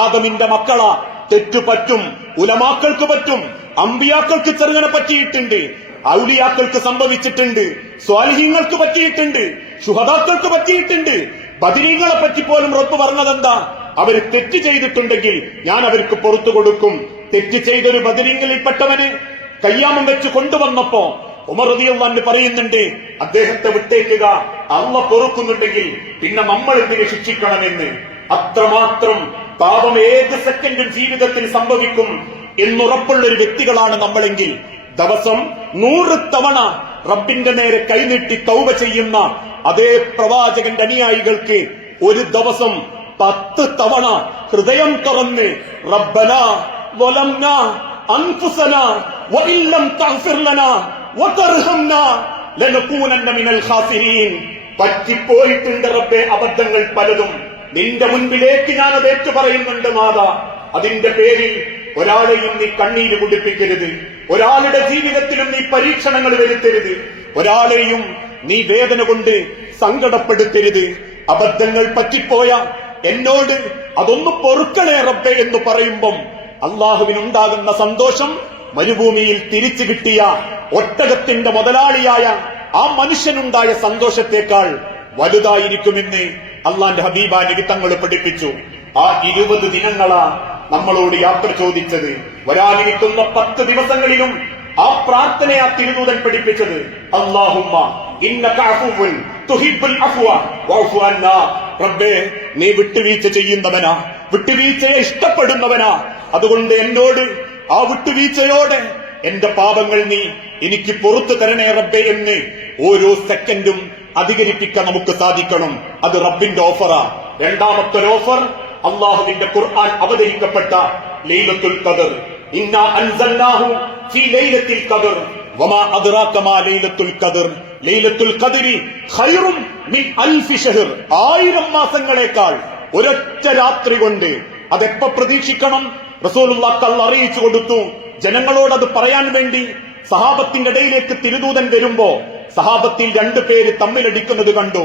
ആദമിന്റെ മക്കളാ, തെറ്റുപറ്റും. ഉലമാക്കൾക്ക് പറ്റും, അമ്പിയാക്കൾക്ക് ചെറുങ്ങനെ പറ്റിയിട്ടുണ്ട്, ഔലിയാക്കൾക്ക് സംഭവിച്ചിട്ടുണ്ട്, സ്വാലിഹീങ്ങൾക്ക് പറ്റിയിട്ടുണ്ട്, ശുഹദാക്കൾക്ക് പറ്റിയിട്ടുണ്ട്. ബദരീങ്ങളെ പറ്റി പോലും റബ്ബ് പറഞ്ഞതെന്താ? അവര് തെറ്റ് ചെയ്തിട്ടുണ്ടെങ്കിൽ ഞാൻ അവർക്ക് പുറത്തു കൊടുക്കും. തെറ്റ് ചെയ്തൊരു ബദരീങ്ങളിൽപ്പെട്ടവന് കയ്യാമം വെച്ച് കൊണ്ടുവന്നപ്പോ ഉമർ റളിയല്ലാഹു അൻഹു പറയുന്നുണ്ട്, അദ്ദേഹത്തെ വിട്ടേക്കുക, അള്ളാഹു പൊറുക്കുന്നുണ്ടെങ്കിൽ പിന്നെ നമ്മൾ എന്തിനെ ശിക്ഷിക്കണമെന്ന്. അത്രമാത്രം പാപം ഏത് സെക്കൻഡും ജീവിതത്തിൽ സംഭവിക്കും എന്നുറപ്പുള്ള ഒരു വ്യക്തികളാണ് നമ്മളെങ്കിൽ ദിവസം 100 തവണ റബ്ബിന്റെ നേരെ കൈനീട്ടി തൗബ ചെയ്യുന്ന അതേ പ്രവാചകന്റെ അനുയായികൾക്ക് ഒരു ദിവസം 10 തവണ ഹൃദയം തുറന്ന് റബ്ബനാ വലംനാ അൻഫുസനാ വഇല്ലം തഗ്ഫിർ ലനാ വതർഹംനാ ലനകൂനന്ന മിനൽ ഖാസിരീൻ. പറ്റിപ്പോയിട്ടുണ്ട് റബ്ബേ അബദ്ധങ്ങൾ പലതും. നിന്റെ മുൻപിലേക്ക് ഞാനത് ഏറ്റു പറയുന്നുണ്ട് നാഥാ. അതിന്റെ പേരിൽ ഒരാളെയും നീ കണ്ണീര് കുടിപ്പിക്കരുത്. ഒരാളുടെ ജീവിതത്തിലും നീ പരീക്ഷണങ്ങൾ വരുത്തരുത്. ഒരാളെയും നീ വേദന കൊണ്ട് സങ്കടപ്പെടുത്തരുത്. അബദ്ധങ്ങൾ പറ്റിപ്പോയ എന്നോട് അതൊന്ന് പൊറുക്കണേ റബ്ബേ എന്ന് പറയുമ്പം അള്ളാഹുവിനുണ്ടാകുന്ന സന്തോഷം മരുഭൂമിയിൽ തിരിച്ചു കിട്ടിയ ഒട്ടകത്തിന്റെ മുതലാളിയായ ആ മനുഷ്യനുണ്ടായ സന്തോഷത്തെക്കാൾ വലുതായിരിക്കുമെന്ന് അള്ളാന്റെ ഹബീബാ നബി തങ്ങൾ പഠിപ്പിച്ചു. ആ 20 ദിനങ്ങളാ നമ്മളോട് യാത്ര ചോദിച്ചത്. വരാനിരിക്കുന്ന 10 ദിവസങ്ങളിലും ആ പ്രാർത്ഥനയാ തിരുദൂതൻ പഠിപ്പിച്ചത്. അല്ലാഹുമ്മ ഇന്നക അഫുവുൻ തുഹിബ്ബുൽ അഫ്വ വഅഫു അന്നാ. റബ്ബേ, നീ വിട്ടുവീഴ്ച ചെയ്യുന്നവനാ, വിട്ടുവീഴ്ചയെ ഇഷ്ടപ്പെടുന്നവനാ. അതുകൊണ്ട് എന്നോട് ആ വിട്ടുവീഴ്ചയോടെ എന്റെ പാപങ്ങൾ നീ എനിക്ക് പുറത്തു തരണേ റബ്ബേ എന്ന് ഓരോ സെക്കൻഡും അധികരിപ്പിക്കാൻ നമുക്ക് സാധിക്കണം. അത് റബ്ബിന്റെ ഓഫറാ. രണ്ടാമത്തെ ഓഫർ അള്ളാഹുവിന്റെ ഖുർആൻ അവതരിക്കപ്പെട്ട ലൈലത്തുൽ ഖദർ. ഇന്നാ അൻസൽനാഹു ഫീ ലൈലത്തിൽ ഖദർ വമാ അദ്റാക മാ ലൈലത്തുൽ ഖദർ ലൈലത്തുൽ ഖദരി ഖൈറും മിൻ അൽഫി ശഹർ. 1000 മാസങ്ങളേക്കാൾ ഒരൊറ്റ രാത്രി കൊണ്ട്. അതെപ്പോ പ്രതീക്ഷിക്കണം? റസൂലുള്ളാഹി അറിയിച്ചു കൊടുത്തു. ജനങ്ങളോട് അത് പറയാൻ വേണ്ടി സഹാബത്തിന്റെ ഇടയിലേക്ക് തിരുദൂതൻ വരുമ്പോ സഹാബത്തിൽ 2 പേര് തമ്മിലടിക്കുന്നത് കണ്ടു.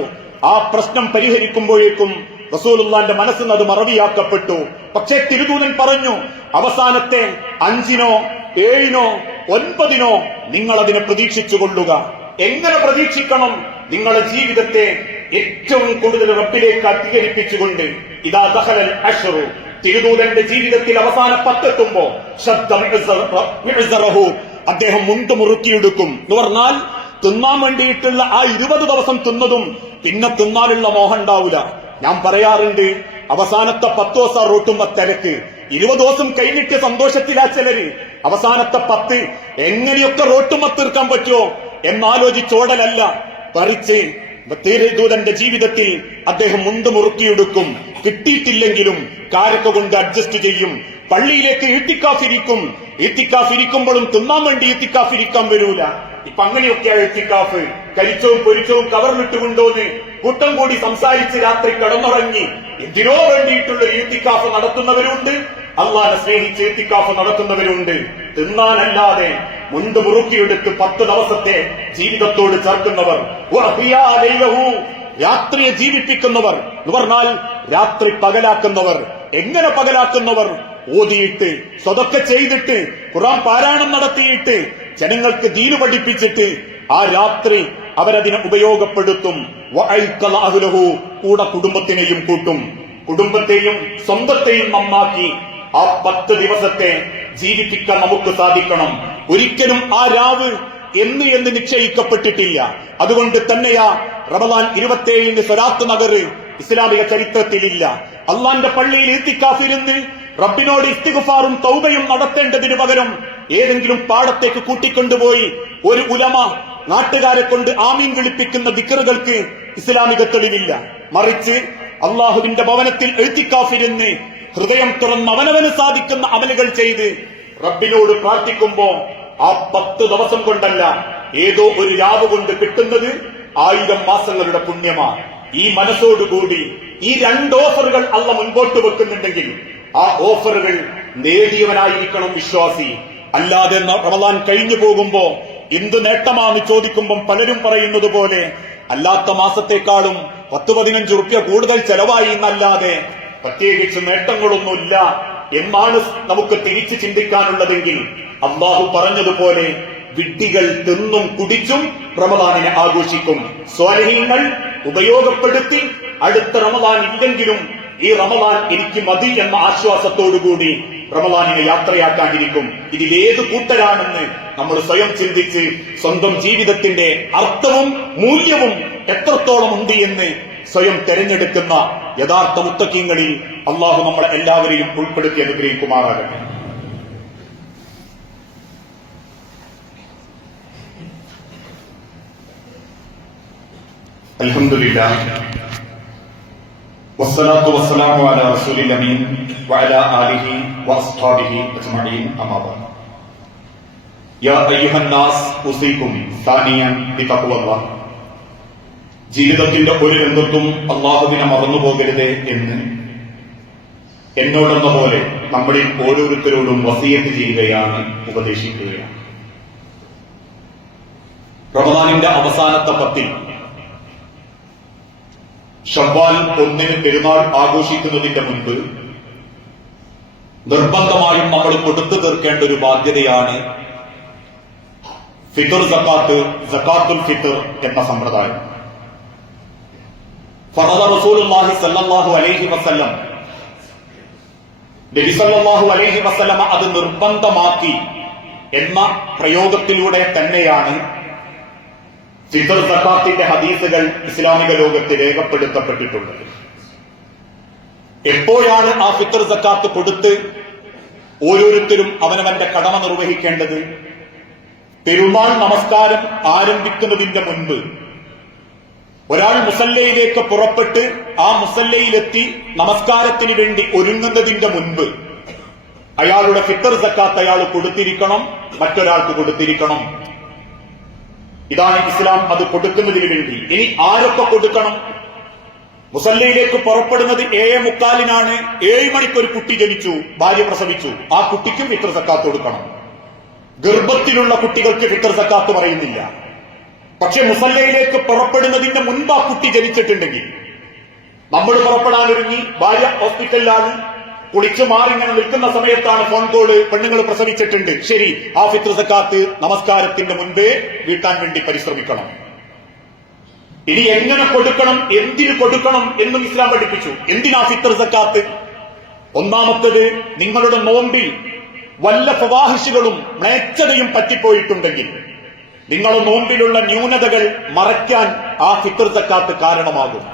ആ പ്രശ്നം പരിഹരിക്കുമ്പോഴേക്കും റസൂലുള്ളാന്റെ മനസ്സിന് അത് മറവിയാക്കപ്പെട്ടു. പക്ഷേ തിരുദൂതൻ പറഞ്ഞു, അവസാനത്തെ 5-നോ 7-നോ 9-നോ നിങ്ങൾ അതിനെ പ്രതീക്ഷിച്ചുകൊള്ളുക. എങ്ങനെ പ്രതീക്ഷിക്കണം? നിങ്ങളുടെ ജീവിതത്തെ ഏറ്റവും കൂടുതൽ റബ്ബിലേക്ക് അധികരിപ്പിച്ചുകൊണ്ട്. ഇദാ ദഖലൽ അശ്റു, തിരുദൂതന്റെ ജീവിതത്തിൽ അവസാന 10 എത്തുമ്പോ അദ്ദേഹം മുണ്ട് മുറുക്കിയെടുക്കും എന്ന് പറഞ്ഞാൽ തിന്നാൻ വേണ്ടിയിട്ടുള്ള ആ 20 ദിവസം തിന്നതും പിന്നെ തിന്നാനുള്ള മോഹം ഉണ്ടാവില്ല. ഞാൻ പറയാറുണ്ട്, അവസാനത്തെ 10 ദിവസം റോട്ടുമ്പോ തിരക്ക്, 20 ദിവസം കൈകിട്ടിയ സന്തോഷത്തിലാ ചിലര്. അവസാനത്തെ 10 എങ്ങനെയൊക്കെ റോട്ടുമ്പോ തീർക്കാൻ പറ്റുമോ എന്നാലോചിച്ചോടലല്ല, പറിച്ച് തിരുദൂതന്റെ ജീവിതത്തിൽ അദ്ദേഹം മുണ്ട് മുറുക്കിയെടുക്കും. കിട്ടിയിട്ടില്ലെങ്കിലും കാരക്ക കൊണ്ട് അഡ്ജസ്റ്റ് ചെയ്യും. പള്ളിയിലേക്ക് ഈത്തിക്കാഫിരിക്കും. ഈത്തിക്കാഫിരിക്കുമ്പോഴും തിന്നാൻ വേണ്ടി ഈത്തിക്കാഫിരിക്കാൻ വരൂല. ഇപ്പൊ അങ്ങനെയൊക്കെയാണ് ഈത്തിക്കാഫ്. കരിച്ചവും പൊരിച്ചവും കവറിലിട്ടുകൊണ്ടോന്ന് കൂട്ടം കൂടി സംസാരിച്ച് രാത്രി കിടന്നുറങ്ങി എന്തിനോ വേണ്ടിയിട്ടുള്ള ഈത്തിക്കാഫ് നടത്തുന്നവരുണ്ട്. അള്ളാഹനെ സ്നേഹിച്ച് ഈത്തിക്കാഫ് നടത്തുന്നവരുണ്ട്. തിന്നാനല്ലാതെ മുണ്ട് മുറുക്കിയെടുത്ത് 10 ദിവസത്തെ ജീവിതത്തോട് ചേർക്കുന്നവർ. രാത്രിയെ ജീവിപ്പിക്കുന്നവർ എന്ന് പറഞ്ഞാൽ രാത്രി പകലാക്കുന്നവർ. എങ്ങനെ പകലാക്കുന്നവർ? ഓതിയിട്ട് സ്വതക്ക ചെയ്തിട്ട് ഖുർആൻ പാരായണം നടത്തിയിട്ട് ജനങ്ങൾക്ക് ദീന് പഠിപ്പിച്ചിട്ട് ആ രാത്രി അവരതിനെ ഉപയോഗപ്പെടുത്തും. കൂടെ കുടുംബത്തിനെയും കൂട്ടും. കുടുംബത്തെയും സ്വന്തത്തെയും നന്നാക്കി ആ 10 ദിവസത്തെ ജീവിപ്പിക്കാൻ നമുക്ക് സാധിക്കണം. ഒരിക്കലും ആ രാവ് എന്ന് നിശ്ചയിക്കപ്പെട്ടിട്ടില്ല. അതുകൊണ്ട് തന്നെയാ റമദാൻ 27 സ്വലാത്ത് നഗർ ഇസ്ലാമിക ചരിത്രത്തിലില്ല. അള്ളാന്റെ പള്ളിയിൽ ഇത്തിക്കാഫിരുന്ന് റബ്ബിനോട് ഇസ്തിഗ്ഫാറും തൗബയും നടത്തേണ്ടതിനു പകരം ഏതെങ്കിലും പാടത്തേക്ക് കൂട്ടിക്കൊണ്ടുപോയി ഒരു ഉലമ നാട്ടുകാരെ കൊണ്ട് ആമീൻ വിളിപ്പിക്കുന്ന ദിക്റുകൾക്ക് ഇസ്ലാമിക തെളിവില്ല. മറിച്ച് അള്ളാഹുവിന്റെ ഭവനത്തിൽ ഇത്തിക്കാഫിരുന്ന് ഹൃദയം തുറന്ന് അവനവന് സാധിക്കുന്ന അമലുകൾ ചെയ്ത് റബ്ബിനോട് പ്രാർത്ഥിക്കുമ്പോ ആ 10 ദിവസം കൊണ്ടല്ല, ഏതോ ഒരു രാവ് കൊണ്ട് കിട്ടുന്നത് 1000 മാസങ്ങളുടെ പുണ്യമാണ്. ഈ മനസ്സോടുകൂടി ഈ 2 ഓഫറുകൾ അള്ള മുൻപോട്ട് വെക്കുന്നുണ്ടെങ്കിൽ ആ ഓഫറുകൾ നേടിയവനായിരിക്കണം വിശ്വാസി. അല്ലാതെ റമദാൻ കഴിഞ്ഞു പോകുമ്പോ എന്ത് നേട്ടമാണെന്ന് ചോദിക്കുമ്പം പലരും പറയുന്നത് പോലെ അല്ലാത്ത മാസത്തെക്കാളും 10-15 റുപ്യ കൂടുതൽ ചെലവായി എന്നല്ലാതെ പ്രത്യേകിച്ച് നേട്ടങ്ങളൊന്നുമില്ല എന്നാണ് നമുക്ക് തിരിച്ചു ചിന്തിക്കാനുള്ളതെങ്കിൽ അള്ളാഹു പറഞ്ഞതുപോലെ വിഡ്ഢികൾ തിന്നും കുടിച്ചും റമദാനിനെ ആഘോഷിക്കും. സ്വാലിഹീങ്ങൾ ഉപയോഗപ്പെടുത്തി അടുത്ത റമദാൻ ഇല്ലെങ്കിലും ഈ റമദാൻ എനിക്ക് മതി എന്ന ആശ്വാസത്തോടുകൂടി റമദാനിനെ യാത്രയാക്കാനിരിക്കും. ഇതിലേത് കൂട്ടരാണെന്ന് നമ്മൾ സ്വയം ചിന്തിച്ച് സ്വന്തം ജീവിതത്തിന്റെ അർത്ഥവും മൂല്യവും എത്രത്തോളം ഉണ്ട് എന്ന് സ്വയം തെരഞ്ഞെടുക്കുന്ന യഥാർത്ഥ മുത്തഖീങ്ങളിൽ അള്ളാഹു നമ്മളെ എല്ലാവരെയും ഉൾപ്പെടുത്തി അനുഗ്രഹിക്കുമാറാകട്ടെ. അൽഹംദുലില്ലാഹ് വസ്സലാത്തു വസ്സലാമു അലാ റസൂലിൽ അമീൻ വഅലാ ആലിഹി വഅസ്ഹാബിഹി അജ്മഈൻ അമ്മാ ബഅദ്. യാ അയ്യുഹന്നാസ് ഉസീകും സാനിയൻ ബിതഖ്വല്ലാഹ്. ജീവിതത്തിന്റെ ഒരു രംഗത്തും അല്ലാഹുവിനെ മറന്നുപോകരുത് എന്ന് എന്നോടെന്ന പോലെ നമ്മളിൽ ഓരോരുത്തരോടും വസിയത്ത് ചെയ്യുകയാണ്, ഉപദേശിക്കുകയാണ്. റമദാനിന്റെ അവസാനത്തെ പത്തിൽ ശവ്വാൽ 1 പെരുന്നാൾ ആഘോഷിക്കുന്നതിന്റെ മുൻപ് നിർബന്ധമായും നമ്മൾ കൊടുത്തു തീർക്കേണ്ട ഒരു ബാധ്യതയാണ് ഫിത്ർ സക്കാത്ത്, സക്കാത്തുൽ ഫിത്ർ എന്ന സമ്പ്രദായം. ഫറദ റസൂലുള്ളാഹി സ്വല്ലല്ലാഹു അലൈഹി വസല്ലം, നബി സല്ലല്ലാഹു അലൈഹി വസല്ലമ അത് നിർബന്ധമാക്കി എന്ന പ്രയോഗത്തിലൂടെ തന്നെയാണ് ഫിത്ർ സക്കാത്തിന്റെ ഹദീസുകൾ ഇസ്ലാമിക ലോകത്ത് രേഖപ്പെടുത്തപ്പെട്ടിട്ടുള്ളത്. എപ്പോഴാണ് ആ ഫിത്ർ സക്കാത്ത് കൊടുത്ത് ഓരോരുത്തരും അവനവന്റെ കടമ നിർവഹിക്കേണ്ടത്? പെരുന്നാൾ നമസ്കാരം ആരംഭിക്കുന്നതിന്റെ മുൻപ് ഒരാൾ മുസല്ലയിലേക്ക് പുറപ്പെട്ട് ആ മുസല്ലയിലെത്തി നമസ്കാരത്തിന് വേണ്ടി ഒരുങ്ങുന്നതിന്റെ മുൻപ് അയാളുടെ ഫിത്ർ സക്കാത്ത് അയാൾ കൊടുത്തിരിക്കണം, മറ്റൊരാൾക്ക് കൊടുത്തിരിക്കണം. ഇതാണ് ഇസ്ലാം അത് കൊടുക്കുന്നതിന് വേണ്ടി. ഇനി ആരൊക്കെ കൊടുക്കണം? മുസല്ലയിലേക്ക് പുറപ്പെടുന്നത് 7:45. 7 മണിക്ക് ഒരു കുട്ടി ജനിച്ചു, ഭാര്യ പ്രസവിച്ചു, ആ കുട്ടിക്കും ഫിത്ർ സക്കാത്ത് കൊടുക്കണം. ഗർഭത്തിലുള്ള കുട്ടികൾക്ക് ഫിത്ർ സക്കാത്ത് പറയുന്നില്ല. പക്ഷെ മുസല്ലയിലേക്ക് പുറപ്പെടുന്നതിന്റെ മുൻപ് ആ കുട്ടി ജനിച്ചിട്ടുണ്ടെങ്കിൽ, നമ്മൾ പുറപ്പെടാനൊരുങ്ങി, ഭാര്യ ഹോസ്പിറ്റലിലാണ്, കുളിച്ചു മാറി ഇങ്ങനെ നിൽക്കുന്ന സമയത്താണ് ഫോൺ കോള്, പെണ്ണുങ്ങൾ പ്രസവിച്ചിട്ടുണ്ട്, ശരി, ആ ഫിത്ർ സക്കാത്ത് നമസ്കാരത്തിന്റെ മുൻപേ വീട്ടാൻ വേണ്ടി പരിശ്രമിക്കണം. ഇനി എങ്ങനെ കൊടുക്കണം, എന്തിനു കൊടുക്കണം എന്നും ഇസ്ലാം പഠിപ്പിച്ചു. എന്തിനാ ഫിത്ർ സക്കാത്ത്? ഒന്നാമത്തേത്, നിങ്ങളുടെ നോമ്പിൽ വല്ല ഫവാഹിഷുകളും മ്ലേച്ഛതയും പറ്റിപ്പോയിട്ടുണ്ടെങ്കിൽ നിങ്ങളുടെ നോമ്പിലുള്ള ന്യൂനതകൾ മറയ്ക്കാൻ ആ ഫിത്ർ സക്കാത്ത് കാരണമാകും.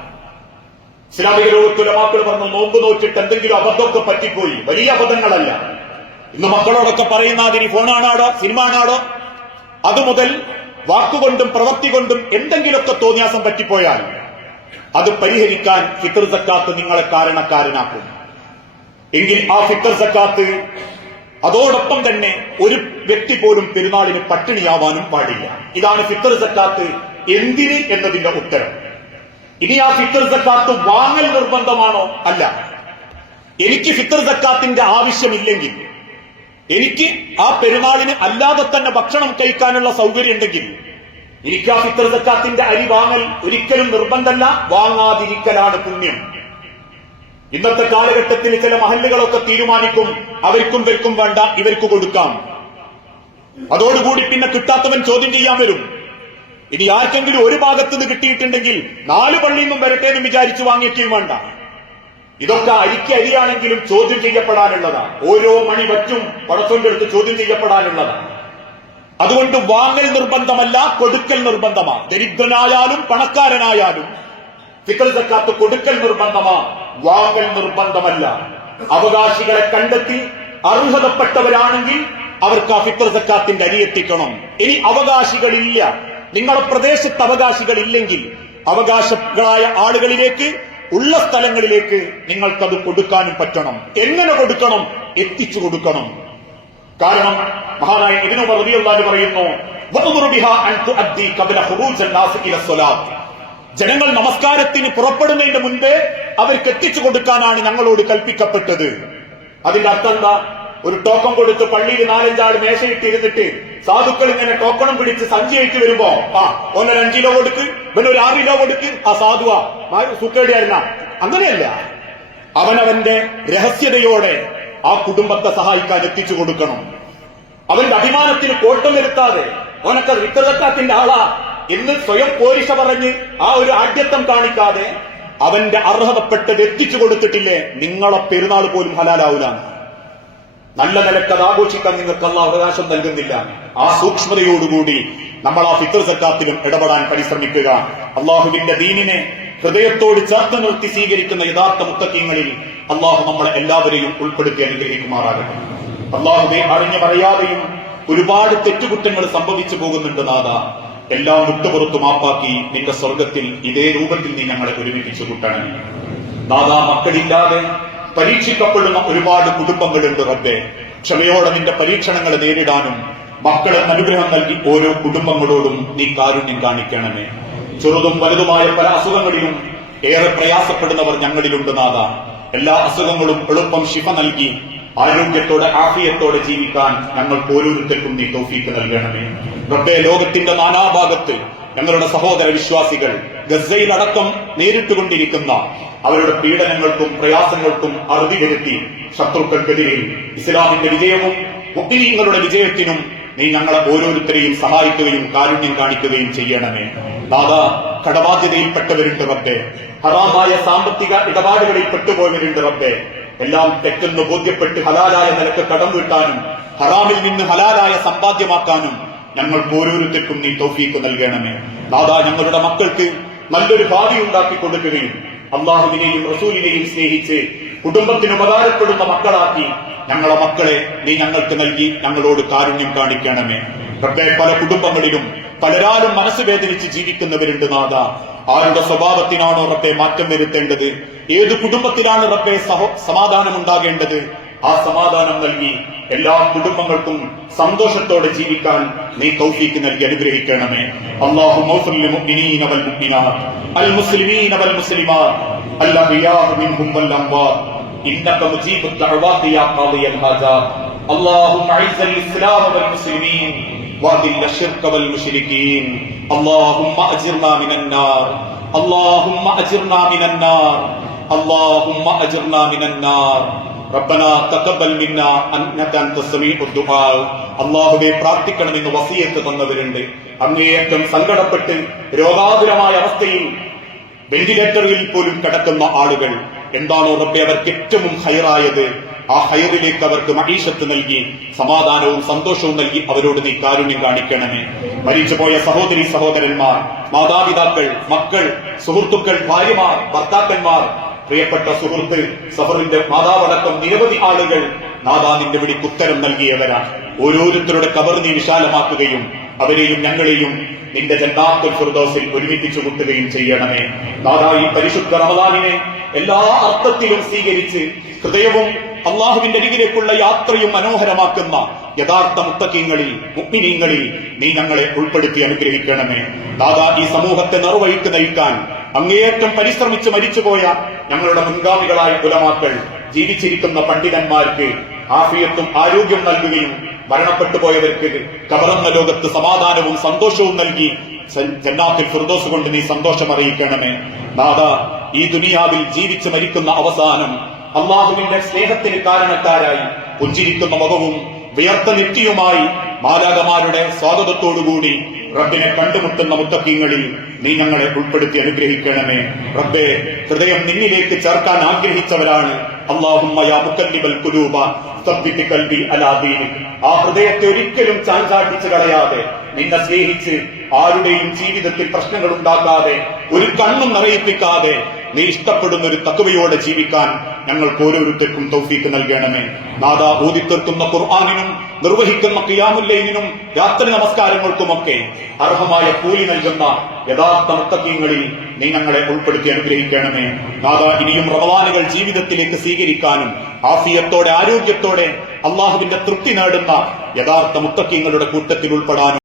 ഇസ്ലാമിക ലോകത്ത് ഉലമാക്കൾ പറഞ്ഞു, നോമ്പ് നോച്ചിട്ട് എന്തെങ്കിലും അബദ്ധമൊക്കെ പറ്റിപ്പോയി, വലിയ അബദ്ധങ്ങളല്ല. ഇന്ന് മക്കളോടൊക്കെ പറയുന്ന അതിന് ഫോണാണാടോ, സിനിമ ആണാടോ, അതുമുതൽ വാക്കുകൊണ്ടും പ്രവൃത്തി കൊണ്ടും എന്തെങ്കിലുമൊക്കെ തോന്നിയാസം പറ്റിപ്പോയാൽ അത് പരിഹരിക്കാൻ ഫിത്ർ സക്കാത്ത് നിങ്ങളെ കാരണക്കാരനാക്കും. എങ്കിൽ ആ ഫിത്ർ സക്കാത്ത് അതോടൊപ്പം തന്നെ ഒരു വ്യക്തി പോലും പെരുന്നാളിന് പട്ടിണിയാവാനും പാടില്ല. ഇതാണ് ഫിത്ർ സക്കാത്ത് എന്തിന് എന്നതിന്റെ ഉത്തരം. ഇനി ആ ഫിത്ർ സക്കാത്ത് വാങ്ങൽ നിർബന്ധമാണോ? അല്ല. എനിക്ക് ഫിത്ർ സക്കാത്തിന്റെ ആവശ്യമില്ലെങ്കിൽ, എനിക്ക് ആ പെരുന്നാളിന് അല്ലാതെ തന്നെ ഭക്ഷണം കഴിക്കാനുള്ള സൗകര്യം ഉണ്ടെങ്കിൽ എനിക്ക് ആ ഫിത്ർ സക്കാത്തിന്റെ അരി വാങ്ങൽ ഒരിക്കലും നിർബന്ധമല്ല, വാങ്ങാതിരിക്കലാണ് പുണ്യം. ഇന്നത്തെ കാലഘട്ടത്തിൽ ചില മഹല്ലുകളൊക്കെ തീരുമാനിക്കും, അവർക്കും ഇവർക്കും വേണ്ട, ഇവർക്ക് കൊടുക്കാം. അതോടുകൂടി പിന്നെ കിട്ടാത്തവൻ ചോദ്യം ചെയ്യാൻ വരും. ഇനി ആർക്കെങ്കിലും ഒരു ഭാഗത്തുനിന്ന് കിട്ടിയിട്ടുണ്ടെങ്കിൽ 4 പള്ളിയിൽ നിന്നും വരട്ടെ എന്ന് വിചാരിച്ചു വാങ്ങിക്കുകയും വേണ്ട. ഇതൊക്കെ അരിക്ക് അരിയാണെങ്കിലും ചോദ്യം ചെയ്യപ്പെടാനുള്ളതാണ്. ഓരോ മണി വറ്റും പടത്തോന്റെ അടുത്ത് ചോദ്യം ചെയ്യപ്പെടാനുള്ളതാണ്. അതുകൊണ്ട് വാങ്ങൽ നിർബന്ധമല്ല, കൊടുക്കൽ നിർബന്ധമാണ്. ദരിദ്രനായാലും പണക്കാരനായാലും ഫിത്ർ സക്കാത്ത് കൊടുക്കൽ നിർബന്ധമാ, വാങ്ങൽ നിർബന്ധമല്ല. അവകാശികളെ കണ്ടെത്തി അർഹതപ്പെട്ടവരാണെങ്കിൽ അവർക്ക് ആ ഫിത്ർ സക്കാത്തിന്റെ അരി എത്തിക്കണം. ഇനി അവകാശികളില്ല, നിങ്ങളുടെ പ്രദേശത്ത് അവകാശികളില്ലെങ്കിൽ അവകാശികളായ ആളുകളിലേക്ക്, ഉള്ള സ്ഥലങ്ങളിലേക്ക് നിങ്ങൾക്കത് കൊടുക്കാനും പറ്റണം. എങ്ങനെ കൊടുക്കണം? എത്തിച്ചു കൊടുക്കണം. കാരണം മഹാനായ ഇബ്നു ഉമർ റളിയല്ലാഹു അൻഹു പറയുന്നു, വഅ്മുറു ബിഹാ അൻ തുഅദ്ദി ഖബ്ല ഖുറൂജ് അൻ-നാസ് ഇല സ്വലാത്ത്. ജനങ്ങൾ നമസ്കാരത്തിന് പുറപ്പെടുന്നതിന്റെ മുൻപേ അവർക്ക് എത്തിച്ചു കൊടുക്കാനാണ് ഞങ്ങളോട് കൽപ്പിക്കപ്പെട്ടത്. അതിന്റെ അർത്ഥം എന്താ? ഒരു ടോക്കൺ കൊടുത്ത് പള്ളിയിൽ 4-5 ആൾ മേശയിട്ടിരുന്നിട്ട് സാധുക്കൾ ഇങ്ങനെ ടോക്കണും പിടിച്ച് സഞ്ചിയായിട്ട് വരുമ്പോ ഓനൊരു 5 കിലോ കൊടുക്ക്, ഇവനൊരു 6 കിലോ കൊടുക്ക്, ആ സാധുവാ സുക്കേടിയായിരുന്ന, അങ്ങനെയല്ല. അവനവന്റെ രഹസ്യതയോടെ ആ കുടുംബത്തെ സഹായിക്കാൻ എത്തിച്ചു കൊടുക്കണം. അവന്റെ അഭിമാനത്തിന് കോട്ടം വരുത്താതെ ഓനൊക്കെ ഫിത്ർ സക്കാത്തിന്റെ ആളാ എന്ന് സ്വയം പോരിശ പറഞ്ഞ് ആ ഒരു ആഢ്യത്വം കാണിക്കാതെ അവന്റെ അർഹതപ്പെട്ടത് എത്തിച്ചു കൊടുത്തിട്ടില്ലേ, നിങ്ങളെ പെരുന്നാൾ പോലും ഹലാലാവൂല. നല്ല നിലക്കത് ആഘോഷിക്കാൻ നിങ്ങൾക്ക് അല്ലാഹു അവകാശം നൽകുന്നില്ല. ആ സൂക്ഷ്മതയോടുകൂടി നമ്മൾ ആ ഫിത്ർ സക്കാത്തിലും ഇടപെടാൻ പരിശ്രമിക്കുക. അള്ളാഹുവിന്റെ ദീനിനെ ഹൃദയത്തോട് ചേർത്ത് നിർത്തി സ്വീകരിക്കുന്ന യഥാർത്ഥ മുത്തഖീങ്ങളിൽ അള്ളാഹു നമ്മളെ എല്ലാവരെയും ഉൾപ്പെടുത്തി അനുഗ്രഹിക്കുമാറാകട്ടെ. അള്ളാഹുവെ, അറിഞ്ഞു പറയാതെയും ഒരുപാട് തെറ്റുകുറ്റങ്ങൾ സംഭവിച്ചു പോകുന്നുണ്ട് നാഥ. എല്ലാം വിട്ടുപുറത്തു മാപ്പാക്കി നിന്റെ സ്വർഗത്തിൽ ഇതേ രൂപത്തിൽ നീ ഞങ്ങളെ ഒരുമിപ്പിച്ചു കൂട്ടണമേ. നാദാ, മക്കളില്ലാതെ പരീക്ഷിക്കപ്പെടുന്ന ഒരുപാട് കുടുംബങ്ങളുണ്ട് റബ്ബേ. ക്ഷമയോടെ നിന്റെ പരീക്ഷണങ്ങളെ നേരിടാനും മക്കളെ അനുഗ്രഹം നൽകി ഓരോ കുടുംബങ്ങളോടും നീ കാരുണ്യം കാണിക്കണമേ. ചെറുതും വലുതുമായ പല അസുഖങ്ങളിലും ഏറെ പ്രയാസപ്പെടുന്നവർ ഞങ്ങളിലുണ്ട് നാഥ. എല്ലാ അസുഖങ്ങളും എളുപ്പം ശിഫ നൽകി ആരോഗ്യത്തോടെ ആഫിയത്തോടെ ജീവിക്കാൻ ഞങ്ങൾക്ക് ഓരോരുത്തർക്കും നീ തൗഫീഖ് നൽകണമേ. റബ്ബേ, ലോകത്തിന്റെ നാനാഭാഗത്ത് ഞങ്ങളുടെ സഹോദര വിശ്വാസികൾ ഗസയിലടക്കം നേരിട്ടുകൊണ്ടിരിക്കുന്ന അവരുടെ പീഡനങ്ങൾക്കും പ്രയാസങ്ങൾക്കും അറുതി വരുത്തി ശത്രുക്കൾക്കെതിരെ ഇസ്ലാമിന്റെ വിജയവും മുഅ്മിനീങ്ങളുടെ വിജയത്തിനും നീ ഞങ്ങളെ ഓരോരുത്തരെയും സഹായിക്കുകയും കാരുണ്യം കാണിക്കുകയും ചെയ്യണമേ. ദാദാ, കടബാധ്യതയിൽപ്പെട്ടവരുണ്ട് റബ്ബേ. ഹറാമായ സാമ്പത്തിക ഇടപാടുകളിൽ പെട്ടുപോയവരുണ്ട് റബ്ബേ. എല്ലാം തെറ്റെന്ന് ബോധ്യപ്പെട്ട് ഹലാലായ നിലക്ക് കടം വീട്ടാനും ഹറാമിൽ നിന്ന് ഹലാലായ സമ്പാദ്യമാക്കാനും ഞങ്ങൾക്ക് ഓരോരുത്തർക്കും നീ തൗഫീഖ് നൽകണമേ. ദാദാ, ഞങ്ങളുടെ മക്കൾക്ക് നല്ലൊരു ഭാവി ഉണ്ടാക്കി കൊടുക്കുകയും അള്ളാഹുവിനെയും റസൂലിനെയും സ്നേഹിച്ച് കുടുംബത്തിന് ഉപകാരപ്പെടുന്ന മക്കളാക്കി ഞങ്ങളെ മക്കളെ നീ ഞങ്ങൾക്ക് നൽകി ഞങ്ങളോട് കാരുണ്യം കാണിക്കണമേ. റബ്ബേ, പല കുടുംബങ്ങളിലും പലരാലും മനസ്സ് വേദനിച്ച് ജീവിക്കുന്നവരുണ്ട് നാഥ. ആരുടെ സ്വഭാവത്തിനാണോ റബ്ബെ മാറ്റം വരുത്തേണ്ടത്, ഏത് കുടുംബത്തിലാണ് റബ്ബെ സമാധാനം ഉണ്ടാകേണ്ടത്, ആ സമാധാനം നൽകി എല്ലാ കുടുംബങ്ങൾക്കും സന്തോഷത്തോടെ ജീവിക്കാൻ നീ തൗഫീഖ് നൽകി അനുഗ്രഹിക്കണമേ. അല്ലാഹുമ്മ ഗ്ഫിർ ലിൽ മുഅ്മിനീന വൽ മുഅ്മിനാത്ത് അൽ മുസ്ലിമീന വൽ മുസ്ലിമാത്ത് അൽ അഹ്യാഇ മിൻഹും വൽ അംവാത്ത് ഇന്നക മുജീബുദ് ദഅവാതി യാ ഖാദിയൽ ഹാജാത്ത്. അല്ലാഹുമ്മ അഇസ്സൽ ഇസ്ലാമ വൽ മുസ്ലിമീൻ وأذل الشرك والمشركين. اللهم أجرنا من النار. اللهم أجرنا من النار. اللهم أجرنا من النار. ربنا تقبل منا إنك أنت السميع الدعاء. അല്ലാഹുവേ, പ്രാർത്ഥിക്കണമെന്ന് വസിയത്ത് തന്നവരുണ്ട്. അങ്ങേയറ്റം സങ്കടപ്പെട്ട് രോഗാതുരമായ അവസ്ഥയിൽ വെന്റിലേറ്ററിൽ പോലും കിടക്കുന്ന ആളുകൾ എന്താണോ റബ്ബേ അവർക്ക് ഏറ്റവും ഹൈറായത്, ആ ഹൈറിലേക്ക് അവർക്ക് മഈശത്ത് നൽകി സമാധാനവും സന്തോഷവും നൽകി അവരോട് നീ കാരുണ്യം കാണിക്കണമേ. മരിച്ചുപോയ സഹോദരി സഹോദരന്മാർ, മാതാപിതാക്കൾ, മക്കൾ, സുഹൃത്തുക്കൾ, ഭാര്യമാർ, ഭർത്താക്കന്മാർ, പ്രിയപ്പെട്ട സുഹൃത്ത് സഫറിന്റെ മാതാവടക്കം നിരവധി ആളുകൾ നാദാ നിന്റെ വിളിക്ക് ഉത്തരം നൽകിയവരാണ്. ഓരോരുത്തരുടെ ഖബർ നീ വിശാലമാക്കുകയും അവരെയും ഞങ്ങളെയും നിന്റെ ജന്നാത്തുൽ ഫിർദൗസിൽ ഒരുമിപ്പിച്ചു കൂട്ടുകയും ചെയ്യണമേ. നാദാ, ഈ പരിശുദ്ധ റമദാനിനെ എല്ലാ അർത്ഥത്തിലും സ്വീകരിച്ച് ഹൃദയവും അള്ളാഹുവിന്റെ അരികിലേക്കുള്ള യാത്രയും മനോഹരമാക്കുന്ന യഥാർത്ഥ മുത്തഖീങ്ങളിൽ മുഅ്മിനീങ്ങളിൽ നീ ഞങ്ങളെ ഉൾപ്പെടുത്തി അനുഗ്രഹിക്കണമേ. ദാദാ, ഈ സമൂഹത്തെ നിർവഹിക്ക് നയിക്കാൻ അങ്ങേയറ്റം പരിശ്രമിച്ച് മരിച്ചുപോയ ഞങ്ങളുടെ മുൻഗാമികളായ ഉലമാക്കൾ, ജീവിച്ചിരിക്കുന്ന പണ്ഡിതന്മാർക്ക് ആഫിയത്തും ആരോഗ്യം നൽകുകയും മരണപ്പെട്ടു പോയവർക്ക് ഖബറെന്ന ലോകത്ത് സമാധാനവും സന്തോഷവും നൽകി ജന്നാത്തുൽ ഫിർദൗസ് കൊണ്ട് നീ സന്തോഷം അറിയിക്കണമേ. ദാദാ, ഈ ദുനിയാവിൽ ജീവിച്ച് മരിക്കുന്ന അവസാനം അള്ളാഹുവിന്റെ സ്നേഹത്തിന് കാരണക്കാരായി പുഞ്ചിരിക്കുന്ന മുഖവും വിയർത്ത നെറ്റിയുമായി മാലാഖമാരുടെ സ്വാഗതത്തോടുകൂടി റബ്ബിനെ കണ്ടുമുട്ടുന്ന മുത്തഖീങ്ങളിൽ നീ ഞങ്ങളെ ഉൾപ്പെടുത്തി അനുഗ്രഹിക്കണമേ. റബ്ബേ, ഹൃദയം നിന്നിലേക്ക് ചേർക്കാൻ ആഗ്രഹിച്ചവരാണ്. അല്ലാഹുമ്മ യാ മുഖല്ലിബൽ ഖുലൂബ സബ്ബിത് ഖൽബി അലാ ദീനിക്. ആ ഹൃദയത്തെ ഒരിക്കലും ചാഞ്ചാട്ടിച്ച് കളയാതെ നിന്നെ സ്നേഹിച്ച് ആരുടെയും ജീവിതത്തിൽ പ്രശ്നങ്ങൾ ഉണ്ടാക്കാതെ ഒരു കണ്ണും നിറയിപ്പിക്കാതെ നീ ഇഷ്ടപ്പെടുന്ന ഒരു തഖ്വയോടെ ജീവിക്കാൻ ഞങ്ങൾക്ക് ഓരോരുത്തർക്കും തൗഫീഖ് നൽകണമേ. നാദാ, ഓതിത്തീർക്കുന്ന ഖുർആനിനും നിർവഹിക്കുന്ന ഖിയാമുൽ ലൈലിനും രാത്രി നമസ്കാരങ്ങൾക്കുമൊക്കെ അർഹമായ കൂലി നൽകുന്ന യഥാർത്ഥ മുത്തഖീങ്ങളിൽ നീ ഞങ്ങളെ ഉൾപ്പെടുത്തി അനുഗ്രഹിക്കണമേ. നാദാ, ഇനിയും റമദാനുകൾ ജീവിതത്തിലേക്ക് സ്വീകരിക്കാനും ആഫിയത്തോടെ ആരോഗ്യത്തോടെ അള്ളാഹുവിന്റെ തൃപ്തി നേടുന്ന യഥാർത്ഥ മുത്തഖീങ്ങളുടെ കൂട്ടത്തിൽ ഉൾപ്പെടാനും